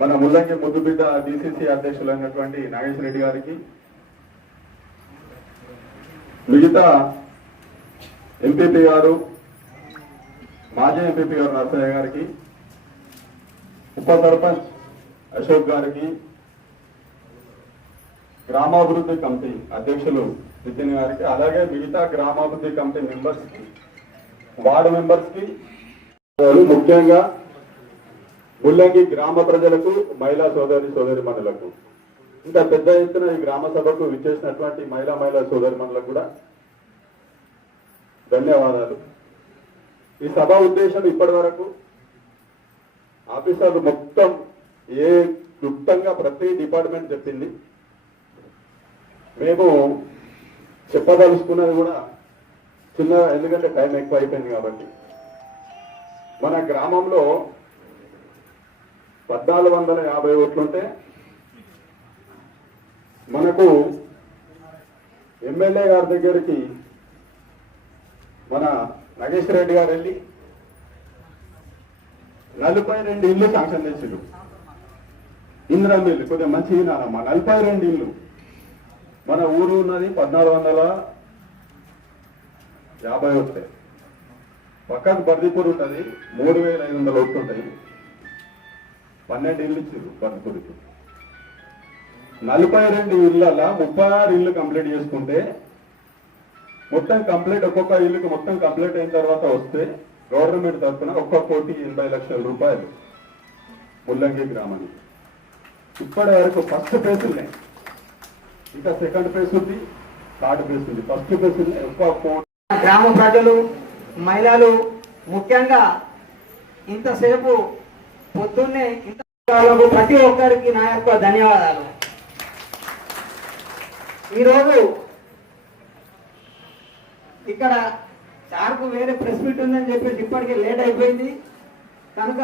మన ముల్లంగి ముద్దుబిడ్డ డిసిసి అధ్యక్షులైనటువంటి నాగేశ్వర రెడ్డి గారికి, మిగతా ఎంపీపీ గారు, మాజీ ఎంపీపీ గారు నరసయ్య గారికి, ఉప సర్పంచ్ అశోక్ గారికి, గ్రామాభివృద్ధి కమిటీ అధ్యక్షులు నితిన్ గారికి, అలాగే మిగతా గ్రామాభివృద్ధి కమిటీ మెంబర్స్ కి, వార్డు మెంబర్స్ కి, ముఖ్యంగా ముల్లంగి గ్రామ ప్రజలకు, మహిళా సోదరి సోదరిమణులకు ఇంకా పెద్ద ఎత్తున ఈ గ్రామ సభకు విచ్చేసినటువంటి మహిళా సోదరిమణులకు కూడా ధన్యవాదాలు. ఈ సభ ఉద్దేశం ఇప్పటి వరకు ఆఫీసర్లు మొత్తం క్లుప్తంగా ప్రతి డిపార్ట్మెంట్ చెప్పింది. మేము చెప్పదలుచుకున్నది కూడా చిన్న, ఎందుకంటే టైం ఎక్కువ అయిపోయింది కాబట్టి. మన గ్రామంలో 1450 ఓట్లుంటే మనకు ఎమ్మెల్యే గారి దగ్గరికి మన నాగేశ్వర రెడ్డి గారు వెళ్ళి 42 ఇళ్ళు శాంక్షన్ చేసిండు. ఇందిరా ఇల్లు కొద్దిగా మంచిగా నానమ్మా, 42 ఇళ్ళు. మన ఊరు ఉన్నది 1450 వస్తాయి. పక్కకు బర్దిపూర్ ఉంటుంది, 3500 ఓట్లు ఉంటాయి. 12 ఇళ్ళు ఇచ్చారు బర్దిపూర్కి. 42 ఇళ్ళ 36 ఇళ్ళు కంప్లీట్ చేసుకుంటే మొత్తం కంప్లీట్, ఒక్కొక్క ఇల్లుకి మొత్తం కంప్లీట్ అయిన తర్వాత వస్తే గవర్నమెంట్ తరఫున 1,80,00,000 రూపాయలు ముల్లంగి గ్రామానికి. ఇప్పటి వరకు ఫస్ట్ ఫేజ్ ఉన్నాయి, ఇంకా సెకండ్ ఫేజ్ ఉంది, థర్డ్ ఫేజ్ ఉంది. ఫస్ట్ ఫేజ్ ఉంది 1,00,00,000. గ్రామ ప్రజలు, మహిళలు ముఖ్యంగా ఇంతసేపు పొద్దున్నే ఇంత ప్రతి ఒక్కరికి నా యొక్క ధన్యవాదాలు. ఈరోజు ఇక్కడ సార్కు వేరే ప్రెస్ మీట్ ఉందని చెప్పేసి ఇప్పటికే లేట్ అయిపోయింది కనుక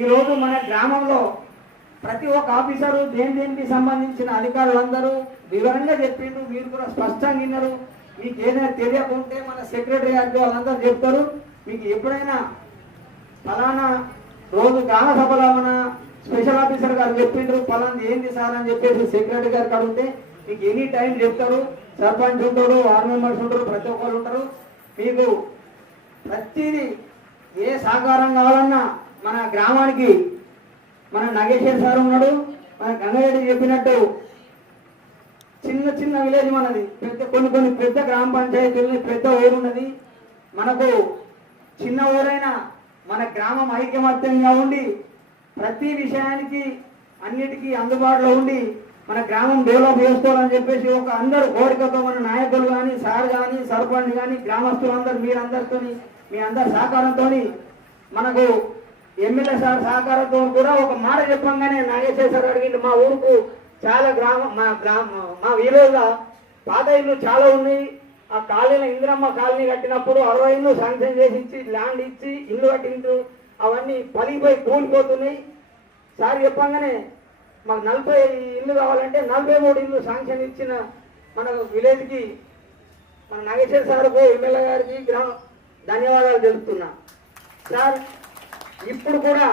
ఈరోజు మన గ్రామంలో ప్రతి ఒక్క ఆఫీసరు దేనికి సంబంధించిన అధికారులందరూ వివరంగా చెప్పిండ్రు. మీరు కూడా స్పష్టంగా విన్నారు. మీకు ఏదైనా తెలియకుంటే మన సెక్రటరీ గారికి వాళ్ళందరూ చెప్తారు. మీకు ఎప్పుడైనా ఫలానా రోజు గ్రామ సభలో మన స్పెషల్ ఆఫీసర్ గారు చెప్పిండ్రు ఫలానా ఏంటి సార్ అని చెప్పేసి సెక్రటరీ గారికి అడిగితే మీకు ఎనీ టైం చెప్తారు. సర్పంచ్ ఉంటారు, వార్డ్ మెంబర్స్ ఉంటారు, ప్రతి ఒక్కరు ఉంటారు. మీకు ప్రతిదీ ఏ సహకారం కావాలన్నా మన గ్రామానికి మన నాగేశ్వర సార్ ఉన్నాడు. మన గంగారెడ్డి చెప్పినట్టు చిన్న విలేజ్ మనది, కొన్ని పెద్ద గ్రామ పంచాయతీలు, పెద్ద ఊరు ఉన్నది. మనకు చిన్న ఊరైనా మన గ్రామం ఐకమత్యంగా ఉండి ప్రతి విషయానికి అన్నిటికీ అందుబాటులో ఉండి మన గ్రామం డెవలప్ చేసుకోవాలని చెప్పేసి ఒక అందరు కోరికతో మన నాయకులు కానీ, సార్ కానీ, సర్పంచ్ కానీ, గ్రామస్తులందరూ మీరందరితో, మీ అందరి సహకారంతో, మనకు ఎమ్మెల్యే సార్ సహకారంతో కూడా ఒక మాట చెప్పంగానే నాగేశ్వర సార్ అడిగింది. మా ఊరుకు చాలా మా విలేజ్లో పాత ఇల్లు చాలా ఉన్నాయి. ఆ కాలనీలో ఇందిరమ్మ కాలనీ కట్టినప్పుడు 60 ఇళ్ళు శాంక్షన్ చేసి ఇచ్చి, ల్యాండ్ ఇచ్చి ఇల్లు కట్టించు, అవన్నీ పలిగిపోయి కూలిపోతున్నాయి. సార్ చెప్పంగానే మాకు 40 ఇల్లు కావాలంటే 43 ఇల్లు శాంక్షన్ ఇచ్చిన మన విలేజ్కి మన నాగేశ్వర సార్కు, ఎమ్మెల్యే గారికి ధన్యవాదాలు తెలుపుతున్నా. సార్ ఇప్పుడు కూడా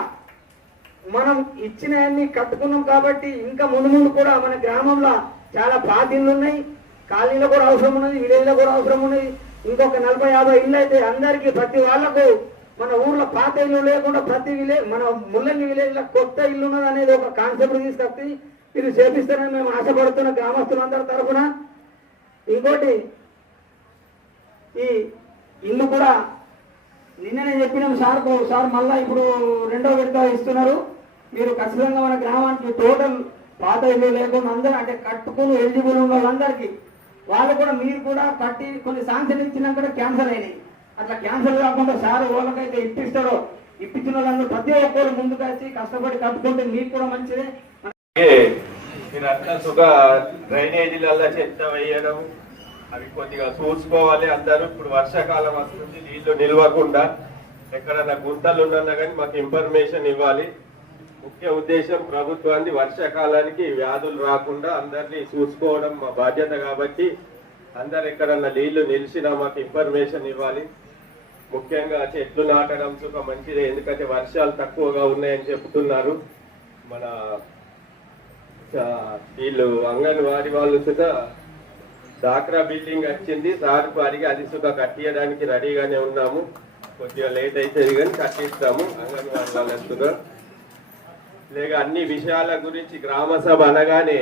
మనం ఇచ్చినవన్నీ కట్టుకున్నాం కాబట్టి ఇంకా ముందు కూడా మన గ్రామంలో చాలా పాత ఇళ్ళు ఉన్నాయి. కాలనీలో కూడా అవసరం ఉన్నది, విలేజ్లో కూడా అవసరం ఉన్నది. ఇంకొక 40-50 ఇళ్ళు అయితే అందరికీ ప్రతి వాళ్లకు మన ఊర్లో పాత ఇల్లు లేకుండా ప్రతి విలేజ్ మన ముల్లంగి విలేజ్లో కొత్త ఇల్లు ఉన్నది అనేది ఒక కాన్సెప్ట్ తీసుకొచ్చి మీరు చేపిస్తారని మేము ఆశపడుతున్న గ్రామస్తులందరి తరఫున. ఇంకోటి ఈ ఇల్లు కూడా నిన్ననే చెప్పినాం సార్కు. సార్ మళ్ళా ఇప్పుడు 2వ విడత ఇస్తున్నారు. మీరు ఖచ్చితంగా మన గ్రామానికి టోటల్ పాత ఇల్లు లేకుండా అందరూ అంటే కట్టుకుని ఎలిజిబుల్ ఉన్న వాళ్ళందరికీ వాళ్ళు కూడా మీరు కూడా కట్టి కొన్ని శాంక్షన్ ఇచ్చినాక కూడా క్యాన్సల్ అయినాయి. అట్లా క్యాన్సల్ కాకుండా సార్ వాళ్ళకైతే ఇప్పిస్తారో ఇప్పించిన వాళ్ళందరూ ప్రతి ఒక్కరు ముందుకు వచ్చి కష్టపడి కట్టుకుంటే మీకు కూడా మంచిదే. మీరు అట్లా సుఖ డ్రైనేజీలలో చెత్త వేయడం అవి కొద్దిగా చూసుకోవాలి అందరూ. ఇప్పుడు వర్షాకాలం వస్తుంది, నీళ్లు నిల్వకుండా ఎక్కడన్నా గుంతలు ఉన్నా కానీ మాకు ఇన్ఫర్మేషన్ ఇవ్వాలి. ముఖ్య ఉద్దేశం ప్రభుత్వాన్ని వర్షాకాలానికి వ్యాధులు రాకుండా అందరినీ చూసుకోవడం మా బాధ్యత కాబట్టి అందరు ఎక్కడన్నా నీళ్లు నిలిచినా మాకు ఇన్ఫర్మేషన్ ఇవ్వాలి. ముఖ్యంగా చెట్లు నాటడం సుఖ మంచిదే, ఎందుకంటే వర్షాలు తక్కువగా ఉన్నాయని చెప్తున్నారు. మన వీళ్ళు అంగన్వాడీ వాళ్ళు సుఖ డాక్రా బిల్డింగ్ వచ్చింది, సార్కు అడిగి అది సుఖ కట్టియడానికి రెడీగానే ఉన్నాము. కొద్దిగా లేట్ అవుతుంది కానీ కట్టిస్తాము అంగన్వాడీ వాళ్ళంతా. లేక అన్ని విషయాల గురించి గ్రామ సభ అనగానే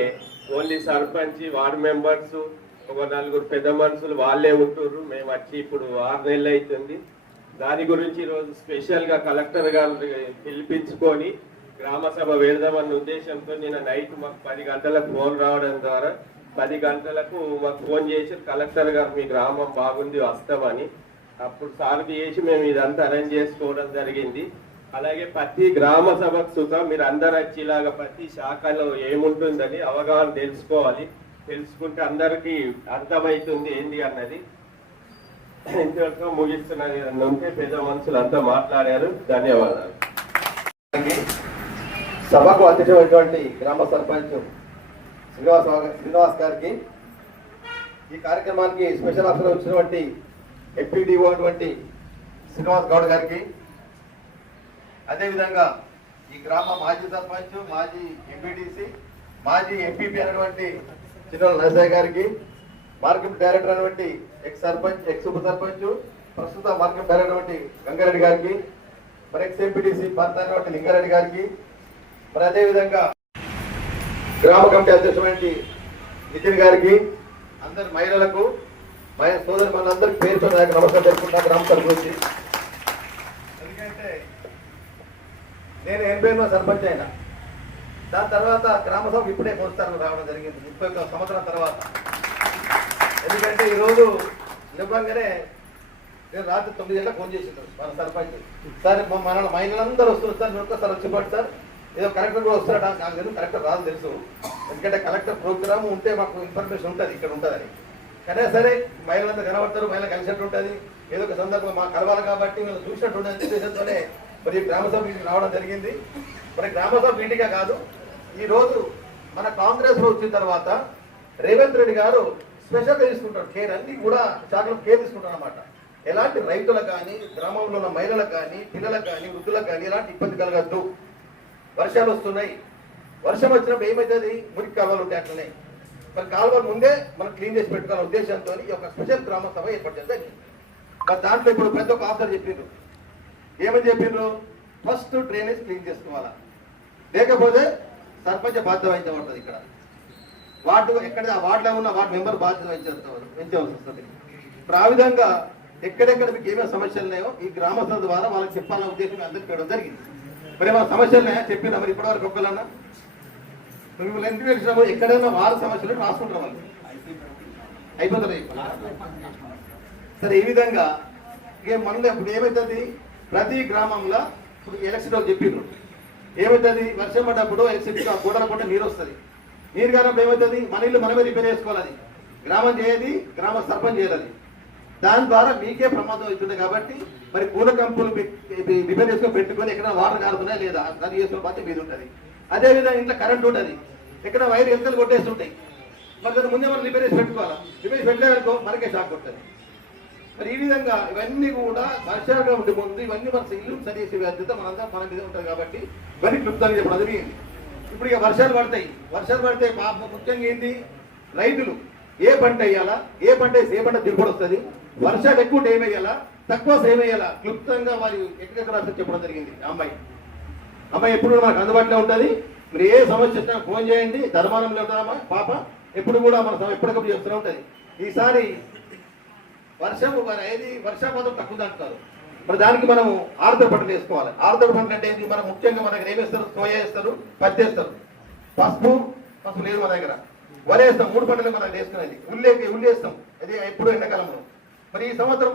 ఓన్లీ సర్పంచ్, వార్డు మెంబర్స్, ఒక 4 పెద్ద మనుషులు వాళ్ళే ఉంటుర్రు. మేము వచ్చి ఇప్పుడు 6 నెలలు అవుతుంది. దాని గురించి ఈరోజు స్పెషల్గా కలెక్టర్ గారు పిలిపించుకొని గ్రామ సభ పెడదామన్న ఉద్దేశంతో నిన్న నైట్ మాకు 10 గంటలకు ఫోన్ రావడం ద్వారా 10 గంటలకు మాకు ఫోన్ చేసి కలెక్టర్ గారు మీ గ్రామం బాగుంది వస్తామని అప్పుడు సార్కి చేసి మేము ఇదంతా అరేంజ్ చేసుకోవడం జరిగింది. అలాగే ప్రతి గ్రామ సభకు సుఖ మీరు అందరు వచ్చేలాగా ప్రతి శాఖలో ఏముంటుందని అవగాహన తెలుసుకోవాలి. తెలుసుకుంటే అందరికీ అర్థమవుతుంది ఏంది అన్నది. ఇంతవరకు ముగిస్తున్నది ఉంటే పెద్ద మనుషులు అంతా మాట్లాడారు. ధన్యవాదాలు. సభకు అధ్యక్షుడైనటువంటి గ్రామ సర్పంచ్ శ్రీనివాస్ గారికి, ఈ కార్యక్రమానికి స్పెషల్ ఆఫీసర్ వచ్చినటువంటి ఎంపీడీఓ అటువంటి శ్రీనివాస్ గౌడ్ గారికి, అదేవిధంగా ఈ గ్రామ మాజీ సర్పంచ్, మాజీ ఎంపీడీసీ, మాజీ ఎంపీపీ అయినటువంటి చిన్నోళ్ళ నరసయ్య గారికి, మార్కెట్ డైరెక్టర్ అయినటువంటి ఎక్స్ సర్పంచ్, ఎక్స్ ఉప సర్పంచ్, ప్రస్తుత మార్కెట్ డైరెక్టర్ అయినటువంటి గంగారెడ్డి గారికి, మరి ఎక్స్ ఎంపీడీసీ పార్టీ అయినటువంటి లింగారెడ్డి గారికి, మరి అదేవిధంగా గ్రామ కమిటీ అధ్యక్షుడు నితిన్ గారికి, అందరి మహిళలకు, సోదరి మనందరికి పేరుతో నమస్కారం తెలుసుకుంటా గ్రామ సర్పంచ్. ఎందుకంటే నేను 80 సర్పంచ్ అయినా, దాని తర్వాత గ్రామ సభ ఇప్పుడే కొనసాగం రావడం జరిగింది 31 సంవత్సరాల తర్వాత. ఎందుకంటే ఈరోజు ఇవ్వగానే నేను రాత్రి 9 గంటలకు ఫోన్ చేసిండు మన సర్పంచ్, సార్ మన మహిళలందరూ వస్తున్నారు సార్, మీరు ఒక్కసారి వచ్చిపడు సార్, ఏదో కలెక్టర్ కూడా వస్తారట. నాకు తెలుసు కలెక్టర్ రాదు తెలుసు, ఎందుకంటే కలెక్టర్ ప్రోగ్రామ్ ఉంటే మాకు ఇన్ఫర్మేషన్ ఉంటుంది ఇక్కడ ఉంటుందని. కానీ సరే మహిళలంతా కనబడతారు, మహిళ కలిసినట్టు ఉంటుంది, ఏదో ఒక సందర్భం మాకు కలవాలి కాబట్టి మేము చూసినట్టు ఉంటుంది ఉద్దేశంతోనే మరి గ్రామ సభ రావడం జరిగింది. మరి గ్రామ సభ ఇంటిగా కాదు, ఈరోజు మన కాంగ్రెస్ లో వచ్చిన తర్వాత రేవంత్ రెడ్డి గారు స్పెషల్గా తీసుకుంటారు కేర్, అన్ని కూడా శాఖలు కేర్ తీసుకుంటారు అనమాట. ఎలాంటి రైతులకు కానీ, గ్రామంలో ఉన్న మహిళలకు కానీ, పిల్లలకు కానీ, వృద్ధులకు కానీ ఎలాంటి ఇబ్బంది కలగద్దు. వర్షాలు వస్తున్నాయి, వర్షం వచ్చినప్పుడు ఏమవుతుంది, మురికి కాలువలు ఉంటాయి, అట్లనే మరి కాలువలు ముందే మనం క్లీన్ చేసి పెట్టుకోవాలనే ఉద్దేశంతో ఈ యొక్క స్పెషల్ గ్రామ సభ ఏర్పాటు చేద్దాం. మరి దాంట్లో ఇప్పుడు ప్రతి ఒక్క ఆఫీసర్ చెప్పిండ్రు, ఏమని చెప్పిండ్రు, ఫస్ట్ డ్రైనేజ్ క్లీన్ చేసుకోవాలా, లేకపోతే సర్పంచ్ బాధ్యత వహించబడుతుంది. ఇక్కడ వార్డు ఎక్కడ ఆ వార్డులో ఉన్న వార్డు మెంబర్ బాధ్యత వహించవలసి వస్తుంది. ఇప్పుడు ఆ విధంగా ఎక్కడెక్కడ మీకు ఏమేమి సమస్యలు ఉన్నాయో ఈ గ్రామ సభ ద్వారా వాళ్ళకి చెప్పాలనే ఉద్దేశం అందరికీ పెట్టడం జరిగింది. మరి మన సమస్యలు ఉన్నాయా చెప్పినా, మరి ఇప్పటివరకు ఒక్కలన్నా మిమ్మల్ని ఎందుకు తెలిసినామో ఎక్కడైనా వారి సమస్యలు రాసుకుంటారు వాళ్ళు అయిపోతుంది. సరే, ఈ విధంగా ఇక మనలో ఇప్పుడు ఏమవుతుంది, ప్రతి గ్రామంలో ఇప్పుడు ఎలక్ట్రిసిటీ వాళ్ళు చెప్పిండ్రు, ఏమవుతుంది వర్షం పడ్డప్పుడు ఎలక్ట్రిసిటీ గోడల పూట నీరు వస్తుంది. నీరు కానప్పుడు ఏమవుతుంది, మన ఇల్లు మనమే రిపేర్ చేసుకోవాలి. అది గ్రామం చేయది, గ్రామ సర్పంచ్ చేయాలి. దాని ద్వారా మీకే ప్రమాదం అవుతుంది. కాబట్టి మరి పూల కంపులు రిపేర్ చేసుకొని పెట్టుకొని ఎక్కడ వాటర్ కారుతున్నాయా లేదా అది చేసుకున్న బాధ్యత మీద ఉంటుంది. అదేవిధంగా ఇంట్లో కరెంట్ ఉంటుంది, ఎక్కడ వైర్ ఎంతలు కొట్టేస్తుంటాయి, మరి దాన్ని ముందే మనం రిపేర్ చేసి పెట్టుకోవాలి. రిపేర్ పెట్టలేదనుకో మనకే షాక్ కొడుతుంది. మరి ఈ విధంగా ఇవన్నీ కూడా వర్షాలుగా ఉండే ముందు ఇవన్నీ మన ఇల్లు సరి చేసే బాధ్యత మనందరం మన మీద ఉంటుంది. కాబట్టి ఇవన్నీ క్లుప్తంగా చెప్పడం జరిగింది. ఇప్పుడు ఇక వర్షాలు పడతాయి, ముఖ్యంగా ఏంటి, రైతులు ఏ పంట వేయాలా, ఏ పంట వేసి ఏ పంట దిగుబడి వస్తుంది, వర్షాలు ఎక్కువ ఏం వేయాలా, తక్కువ ఏం వేయాలా, క్లుప్తంగా వారి ఎక్కడెక్కడ రాష్ట్రం చెప్పడం జరిగింది. అమ్మాయి ఎప్పుడు మనకు అందుబాటులో ఉంటుంది. మీరు ఏ సమస్య వచ్చినా ఫోన్ చేయండి. ధర్మానంలో ఉంటామా పాప ఎప్పుడు కూడా మన ఎప్పటికప్పుడు చెప్తూనే ఉంటుంది. ఈసారి వర్షం ఏది వర్షాపాతం తక్కువ అంటారు. మరి దానికి మనం ఆరుతడి పంటలు వేసుకోవాలి. ఆరుతడి పంటలు అంటే ఏంటి, మనం ముఖ్యంగా మన దగ్గర ఏమేస్తారు, సోయా వేస్తారు, పత్తి వేస్తారు, పసుపు లేదు మన దగ్గర, వరి వేస్తాం. 3 పంటలు మనం వేసుకునేది. ఉల్లి వేస్తాం, అది ఎప్పుడు ఎండాకాలంలో. మరి ఈ సంవత్సరం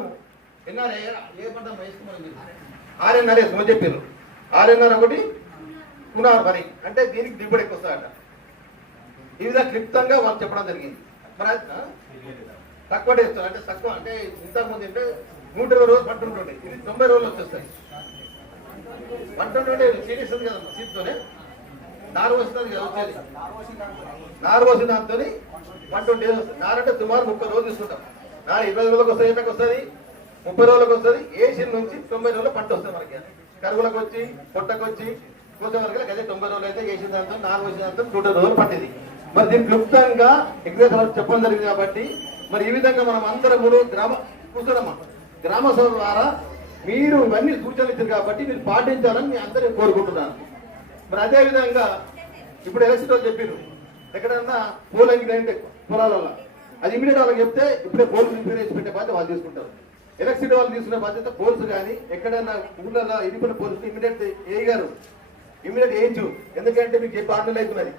ఏ పంట వేసుకోమని 6.5 వేసుకోమని చెప్పారు. 6.5 ఒకటి పునారు వరి, అంటే దీనికి దిగుబడి ఎక్కువ వస్తాయట. ఈ విధంగా క్లుప్తంగా వాళ్ళు చెప్పడం జరిగింది. మరి తక్కువ వేస్తారు, అంటే తక్కువ అంటే ఇంతకుముందు అంటే 120 రోజులు పంట ఉంటుండే, ఇది 90 రోజులు వచ్చేస్తాయి. పంట ఉంటుండే సీరియస్ ఉంది కదా, సీట్తోనే నారు వస్తుంది కదా, వచ్చేది నారు వచ్చిన దాంతో 120 డేస్ వస్తుంది. నారు అంటే సుమారు 30 రోజులు తీసుకుంటాం. నారు 20 రోజులకు వస్తుంది, ఎంతకు వస్తుంది, 30 రోజులకు వస్తుంది. ఏసిన నుంచి 90 రోజులు పంట వస్తుంది మనకి. కరువులకు వచ్చి పొట్టకు వచ్చి కోసే వరకు అదే 90 రోజులు అయితే వేసిన దాంతో నారు వచ్చిన దాంతో 100 రోజులు పట్టింది. మరి దీన్ని క్లుప్తంగా ఎగ్జాక్ట్ చెప్పడం జరిగింది. కాబట్టి మరి ఈ విధంగా మనం అందరం కూడా గ్రామ సభ ద్వారా మీరు ఇవన్నీ సూచనలు ఇచ్చారు కాబట్టి మీరు పాటించాలని మీ అందరూ కోరుకుంటున్నాను. మరి అదేవిధంగా ఇప్పుడు ఎలక్షన్ వాళ్ళు చెప్పారు, ఎక్కడన్నా పోలింగ్ అంటే పొలాలలో అది ఇమీడియట్ వాళ్ళకి చెప్తే ఇప్పుడే పోలీసు రిపేర్ చేసి పెట్టే బాధ్యత వాళ్ళు తీసుకుంటారు. ఎలక్షన్ వాళ్ళు తీసుకునే బాధ్యత పోలీసు కానీ ఎక్కడైనా ఊళ్ళలో ఇరిపోయిన పోలీసులు ఇమీడియట్ ఏ గారు ఇమ్మీడియట్ వేయించు, ఎందుకంటే మీకు ఏ పాటలు అవుతున్నది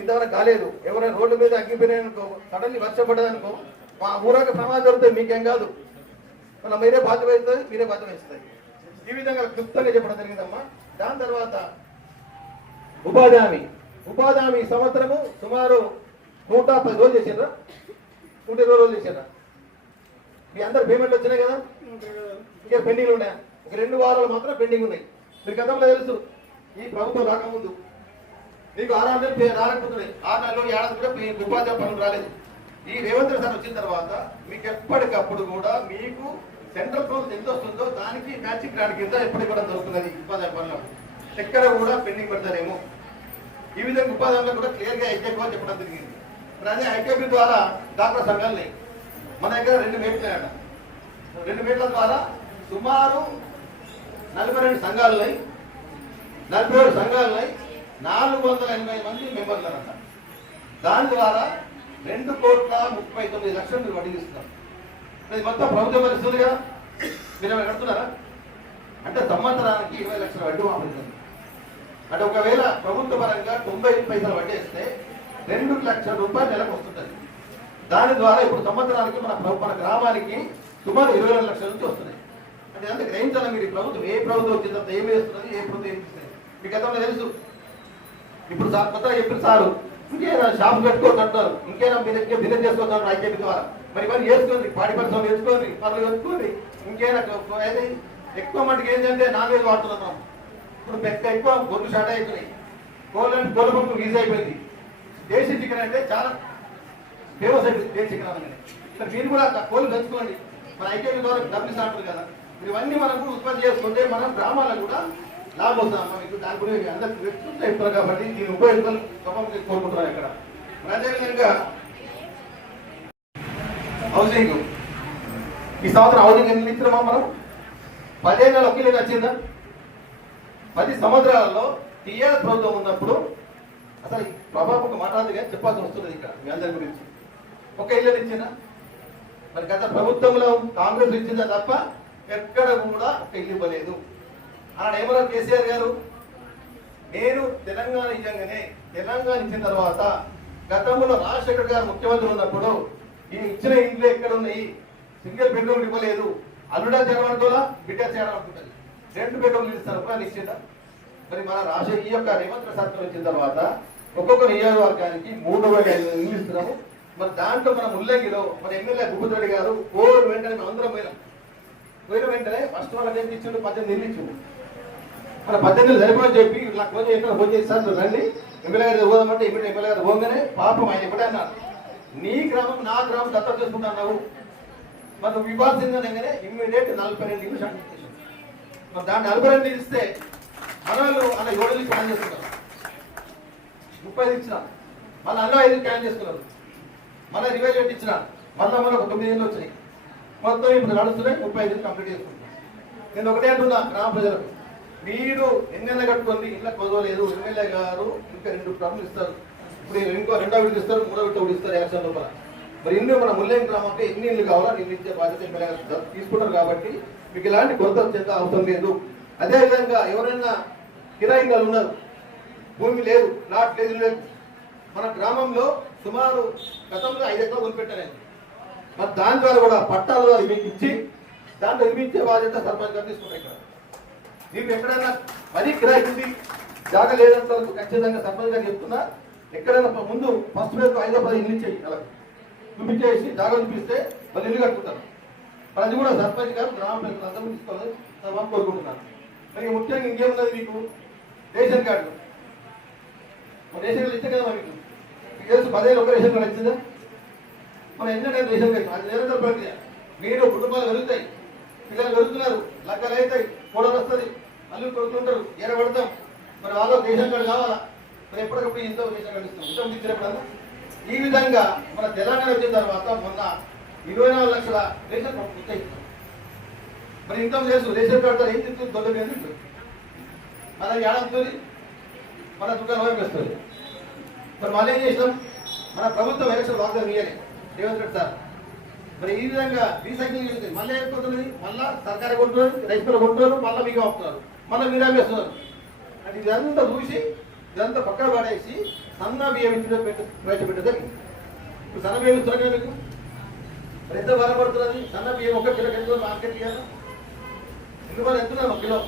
ఇంతవరకు కాలేదు. ఎవరైనా రోడ్ల మీద అగ్గిపోయినాయనుకో, సడన్లీ వర్షం పడ్డదనుకో, మా ఊరాక ప్రమాదం జరుగుతుంది, మీకేం కాదు, మన మీరే బాధ్యత అవుతుంది, మీరే బాధ్యత వస్తుంది. ఈ విధంగా క్లుప్తంగా చెప్పడం జరిగిందమ్మా. దాని తర్వాత ఉపాధి హామీ సంవత్సరము సుమారు 110 రోజులు చేసిండ్రా, 120 రోజులు చేసిండ్రా. మీ అందరు పేమెంట్లు వచ్చినాయి కదా, ఇంకా పెండింగ్ ఉన్నాయా? ఒక 2 వారాలు మాత్రం పెండింగ్ ఉన్నాయి. మీరు గతంలో తెలుసు, ఈ ప్రభుత్వం రాకముందు మీకు 6 నెలలు రాకపోతున్నాయి, 6 నెలలు ఏడాది కూడా మీకు ఉపాధి పనులు రాలేదు. ఈ రేవంత్ రెడ్డి సార్ వచ్చిన తర్వాత మీకు ఎప్పటికప్పుడు కూడా మీకు సెంట్రల్ ప్రభుత్వం ఎంత వస్తుందో దానికి మ్యాచింగ్ గ్రాంట్ కింద ఎప్పటికి కూడా దొరుకుతున్నది ఉపాధి పనులు. ఎక్కడ కూడా పెండింగ్ పెడతారేమో. ఈ విధంగా ఉపాధి పనులు కూడా క్లియర్గా ఐకేపీ అని చెప్పడం జరిగింది. మరి అదే ఐకేపీ ద్వారా డాక్టర్ సంఘాలని మన దగ్గర 2 మీటర్లు 2 మీటర్ల ద్వారా సుమారు 42 సంఘాలున్నాయి. 47 సంఘాలున్నాయి, 480 మంది మెంబర్లు అన్నమాట. దాని ద్వారా 2,39,00,000 మీరు వడ్డీ ఇస్తున్నారు. అది మొత్తం ప్రభుత్వం పరిస్థితుంది కదా, మీరు ఏమైనా కడుతున్నారా? అంటే సంవత్సరానికి 20 లక్షల వడ్డీ మాపుతుంది. అంటే ఒకవేళ ప్రభుత్వ పరంగా 90 పైసలు వడ్డీ వేస్తే 2 లక్షల రూపాయలు నెలకు వస్తుంటుంది. దాని ద్వారా ఇప్పుడు సంవత్సరానికి మన గ్రామానికి సుమారు 22 లక్షల నుంచి వస్తున్నాయి. అంటే అంత గ్రహించాలి మీరు. ప్రభుత్వం ఏ ప్రభుత్వం వచ్చిన తర్వాత ఏమి వేస్తున్నది, ఏ ప్రభుత్వం ఏమి ఇస్తుంది మీకు గతంలో తెలుసు. ఇప్పుడు సార్ కొత్తగా చెప్పిన సారు ఇంకేనా షాప్ కట్టుకోవచ్చు అంటారు, ఇంకేనా మీ దగ్గర బిజినెస్ చేసుకోవచ్చు ఐకేపీ ద్వారా. మరి వేసుకోండి, పాడి పరిశ్రమలు వేసుకోండి, పనులు వేసుకోండి. ఇంకేనా ఎక్కువ మటుకు ఏంటంటే నాన్ వెజ్ వాడుతున్నాం. ఇప్పుడు ఎక్కువ గొర్రెలు స్టార్ట్ అవుతున్నాయి, కోళ్ళ పంపు ఈజీ అయిపోయింది. దేశీ చికెన్ అంటే చాలా ఫేమస్ అయిపోయింది, దేశీ చికెన్ అనగానే. మీరు కూడా కోళ్ళు పెంచుకోండి, మన ఐకేపీ ద్వారా డబ్బులు అంటారు కదా. ఇవన్నీ మనం కూడా ఉత్పత్తి చేసుకుంటే మనం గ్రామాలకు కూడా లాభం వస్తుందమ్మా. మీకు దాని గురించి అందరికి చెప్తారు కాబట్టి దీని ఉపయోగాలు కోరుకుంటున్నాను. ఇక్కడ అదేవిధంగా హౌసింగ్, ఈ సంవత్సరం హౌసింగ్ ఎన్ని ఇచ్చినామా మనం? 10 ఏళ్ళ ఒకే ఇల్లు వచ్చిందా? 10 సంవత్సరాలలో టీఆర్ఎస్ ప్రభుత్వం ఉన్నప్పుడు అసలు ప్రభావం మాట్లాడదు కానీ చెప్పాల్సి వస్తున్నది ఇక్కడ మీ అందరి గురించి. ఒక ఇల్లు ఇచ్చిందా? మరి గత ప్రభుత్వంలో కాంగ్రెస్ ఇచ్చిందా తప్ప ఎక్కడ కూడా ఒక ఇల్లు ఇవ్వలేదు. అన్నాడు ఏమన్నారు కేసీఆర్ గారు, నేను తెలంగాణ ఇచ్చిన తర్వాత గతంలో రాజశేఖర్ గారు ముఖ్యమంత్రి ఉన్నప్పుడు ఈ ఇచ్చిన ఇంట్లో ఎక్కడ ఉన్నాయి, సింగిల్ బెడ్రూమ్ ఇవ్వలేదు, అల్లుడా చేయడం బిడ్డ చేయడం అనుకుంటుంది, 2 బెడ్రూమ్లు ఇస్తారు కూడా నిశ్చిత. మరి మన రాజశేఖర్ ఈ యొక్క రేవంత్ సర్కార్ వచ్చిన తర్వాత ఒక్కొక్క నియోజకవర్గానికి 3,000 ఇల్లు ఇస్తున్నాము. మరి దాంట్లో మన ముల్లంగిలో మన ఎమ్మెల్యే భూపతిరెడ్డి గారు వెంటనే మనం అందరం పోయిన వెంటనే ఫస్ట్ వాళ్ళకి ఏం ఇచ్చిండు, 18 ఇల్లు ఇచ్చిండు. మన 18 సరిపోని చెప్పి నాకు ఫోన్ ఎక్కడ ఫోన్ చేస్తాను రండి ఎమ్మెల్యే గారు పోదామంటే ఎమ్మెల్యే గారు పోగానే పాపం ఆయన ఎప్పుడే అన్నారు, నీ గ్రామం నా గ్రామం దత్తత చేసుకుంటున్నావు, మరి నువ్వు ఇవ్వాల్సిందనగానే ఇమ్మీడియట్ 42 ఇల్లు శాంక్షన్ చేశారు. మరి దాన్ని 42 ఇస్తే మన వాళ్ళు అలా 7 ఇల్లు ప్లాన్ చేసుకున్నారు, 30 ఇచ్చిన మళ్ళీ అలా 5 ప్లాన్ చేసుకున్నారు, మళ్ళీ రివైజ్ పెట్టి ఇచ్చిన మళ్ళీ మనకు 9 ఇల్లు వచ్చినాయి. మొత్తం ఇప్పుడు నడుస్తున్నాయి, 35 ఇల్లు కంప్లీట్ చేసుకుంటున్నాం. నేను ఒకటే అంటున్నా గ్రామ ప్రజలకు, మీరు ఎన్నెళ్ళ కట్టుకోండి, ఇళ్ళ కొదవలేదు. ఎమ్మెల్యే గారు ఇంకా 2 టర్ములు ఇస్తారు, ఇప్పుడు ఇంకో 2వ విడత ఇస్తారు, 3వ విడత కూడా ఇస్తారు యాక్షన్ లోపల. మరి ఇల్లు మన ముల్లేం గ్రామంలో ఎన్ని ఇల్లు కావాలో నేను ఇచ్చే బాధ్యత ఎమ్మెల్యే గారు తీసుకుంటారు కాబట్టి మీకు ఇలాంటి కొరత చెంత అవసరం లేదు. అదేవిధంగా ఎవరైనా కిరాయిలు ఉన్నారు, భూమి లేదు, ప్లాట్ లేదు, మన గ్రామంలో సుమారు గతంలో 5 ఎకరాలు కొనిపెట్టారు. మరి దాని ద్వారా కూడా పట్టాలు మీకు ఇచ్చి దాంట్లో నిర్మించే బాధ్యత సర్పంచ్ గారు తీసుకుంటారు. ఇక్కడ మీకు ఎక్కడైనా మరీ కిరాయి ఉంది, జాగా లేదంత ఖచ్చితంగా సర్పంచ్ గారు చెప్తున్నా, ఎక్కడైనా ముందు ఫస్ట్ ఫేజ్ 5-10 ఇల్లు ఇచ్చేయి, అలా చూపించేసి జాగా చూపిస్తే వాళ్ళు ఇల్లు కట్టుకుంటారు. మరి అది కూడా సర్పంచ్ గారు గ్రామ ప్రజలు అందరూ తీసుకోవాలని కోరుకుంటున్నాను. మరి ముఖ్యంగా ఇంకేమున్నది, మీకు రేషన్ కార్డు, రేషన్ కార్డు ఇచ్చే కదా మీకు తెలుసు, 10 ఏళ్ళు ఒక రేషన్ కార్డు వచ్చిందా? మనం ఎన్నైనా రేషన్ కార్డు అది నిరంతర ప్రక్రియ. మీరు కుటుంబాలు పెరుగుతాయి, పిల్లలు పెరుగుతున్నారు, లెక్కలు అవుతాయి, కూడలు వస్తుంది, అల్లు కొడుతుంటారు, ఎరబడతాం. మరి వాళ్ళు రేషన్ కార్డు కావాలా? మరి ఎప్పటికప్పుడు ఇంత రేషన్ కార్డు ఇస్తాం, ఇంత ఇచ్చినప్పుడల్లా. ఈ విధంగా మన తెలంగాణ వచ్చిన తర్వాత మొన్న 24 లక్షల రేషన్ కార్డు ఇస్తాం. మరి ఇంత చేసు రేషన్ కార్డు ఏం తింటుంది, దొడ్డగా ఎందుకు మన ఏడాది మన దుకాణం వేస్తుంది. మరి మళ్ళీ ఏం చేసినాం, మన ప్రభుత్వం ఎలక్షన్ వాగ్దానం ఇయ్యాలి రేవంత్ రెడ్డి సార్. మరి ఈ విధంగా రీసైక్లింగ్ చేస్తుంది, మళ్ళీ ఏమైపోతుంది, మళ్ళీ సర్కారు కొంటున్నారు, రైతులు కొంటున్నారు, మళ్ళీ మీకు అమ్ముతున్నారు, మళ్ళీ మీరు అమ్మేస్తున్నారు. అంటే అంటే ఇదంతా చూసి ఇదంతా పక్కన పడేసి సన్న బియ్యం ఇంటిలో ప్రవేశపెట్టదు. ఇప్పుడు సన్న బియ్యం ఇస్తున్నాను మీకు మరి ఎంత బాధపడుతున్నది? సన్న బియ్యం 1 కిలో ఎంత మార్కెట్ ఇవ్వాలి? ఎందువల్ల ఎంత ఒక కిలో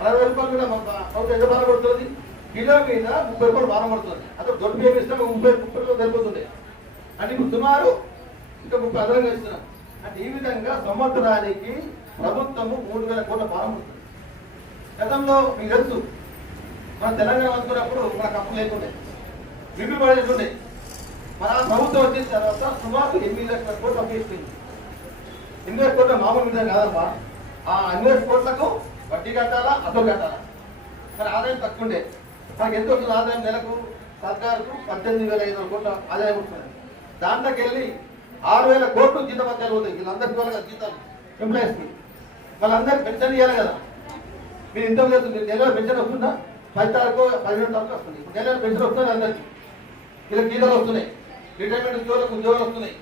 60 రూపాయలు కూడా అవుతుంది. ఎంత బాధపడుతుంది? కిలో మీద 30 రూపాయలు భారం పడుతుంది. అదే దొడ్డు బియ్యం ఇస్తే 30 రూపాయలు సరిపోతుంది. అంటే ఇప్పుడు సుమారు ఇంకా 30 అదనంగా ఇస్తున్నాం. అంటే ఈ విధంగా సంవత్సరానికి ప్రభుత్వము 3,000 కోట్ల భారం ఉంటుంది. గతంలో మీకు తెలుసు మన తెలంగాణ అనుకున్నప్పుడు మనకు అప్పు లేకుండే, విపి పడేటుండే. మన ప్రభుత్వం వచ్చిన తర్వాత సుమారు 8 లక్షల కోట్లు అప్పు ఇస్తుంది. 8 లక్షల కోట్ల మామూలు మీద కాదమ్మా. ఆ 8 లక్షల కోట్లకు వడ్డీ కట్టాలా, అసలు కట్టాలా. మరి ఆదాయం తక్కువ ఉండే. మనకి ఎంత వస్తుంది ఆదాయం? నెలకు సర్కారుకు 18,500 కోట్ల ఆదాయం వస్తుంది. దాంట్లోకి వెళ్ళి 6,000 కోట్లు జీతపత్యాలు పోతాయి. వీళ్ళందరికీ వాళ్ళ జీతాలు ఎంప్లాయీస్కి. వాళ్ళందరికీ పెన్షన్ ఇవ్వాలి కదా. మీరు ఇంత లేదు, మీరు నెలలో పెన్షన్ వస్తుందా? 10 తారీఖు 12 తారీఖు వస్తుంది. నెలలో పెన్షన్ వస్తుంది అందరికీ. వీళ్ళకి జీతాలు వస్తున్నాయి, రిటైర్మెంట్ ఉద్యోగులకు ఉద్యోగాలు వస్తున్నాయి.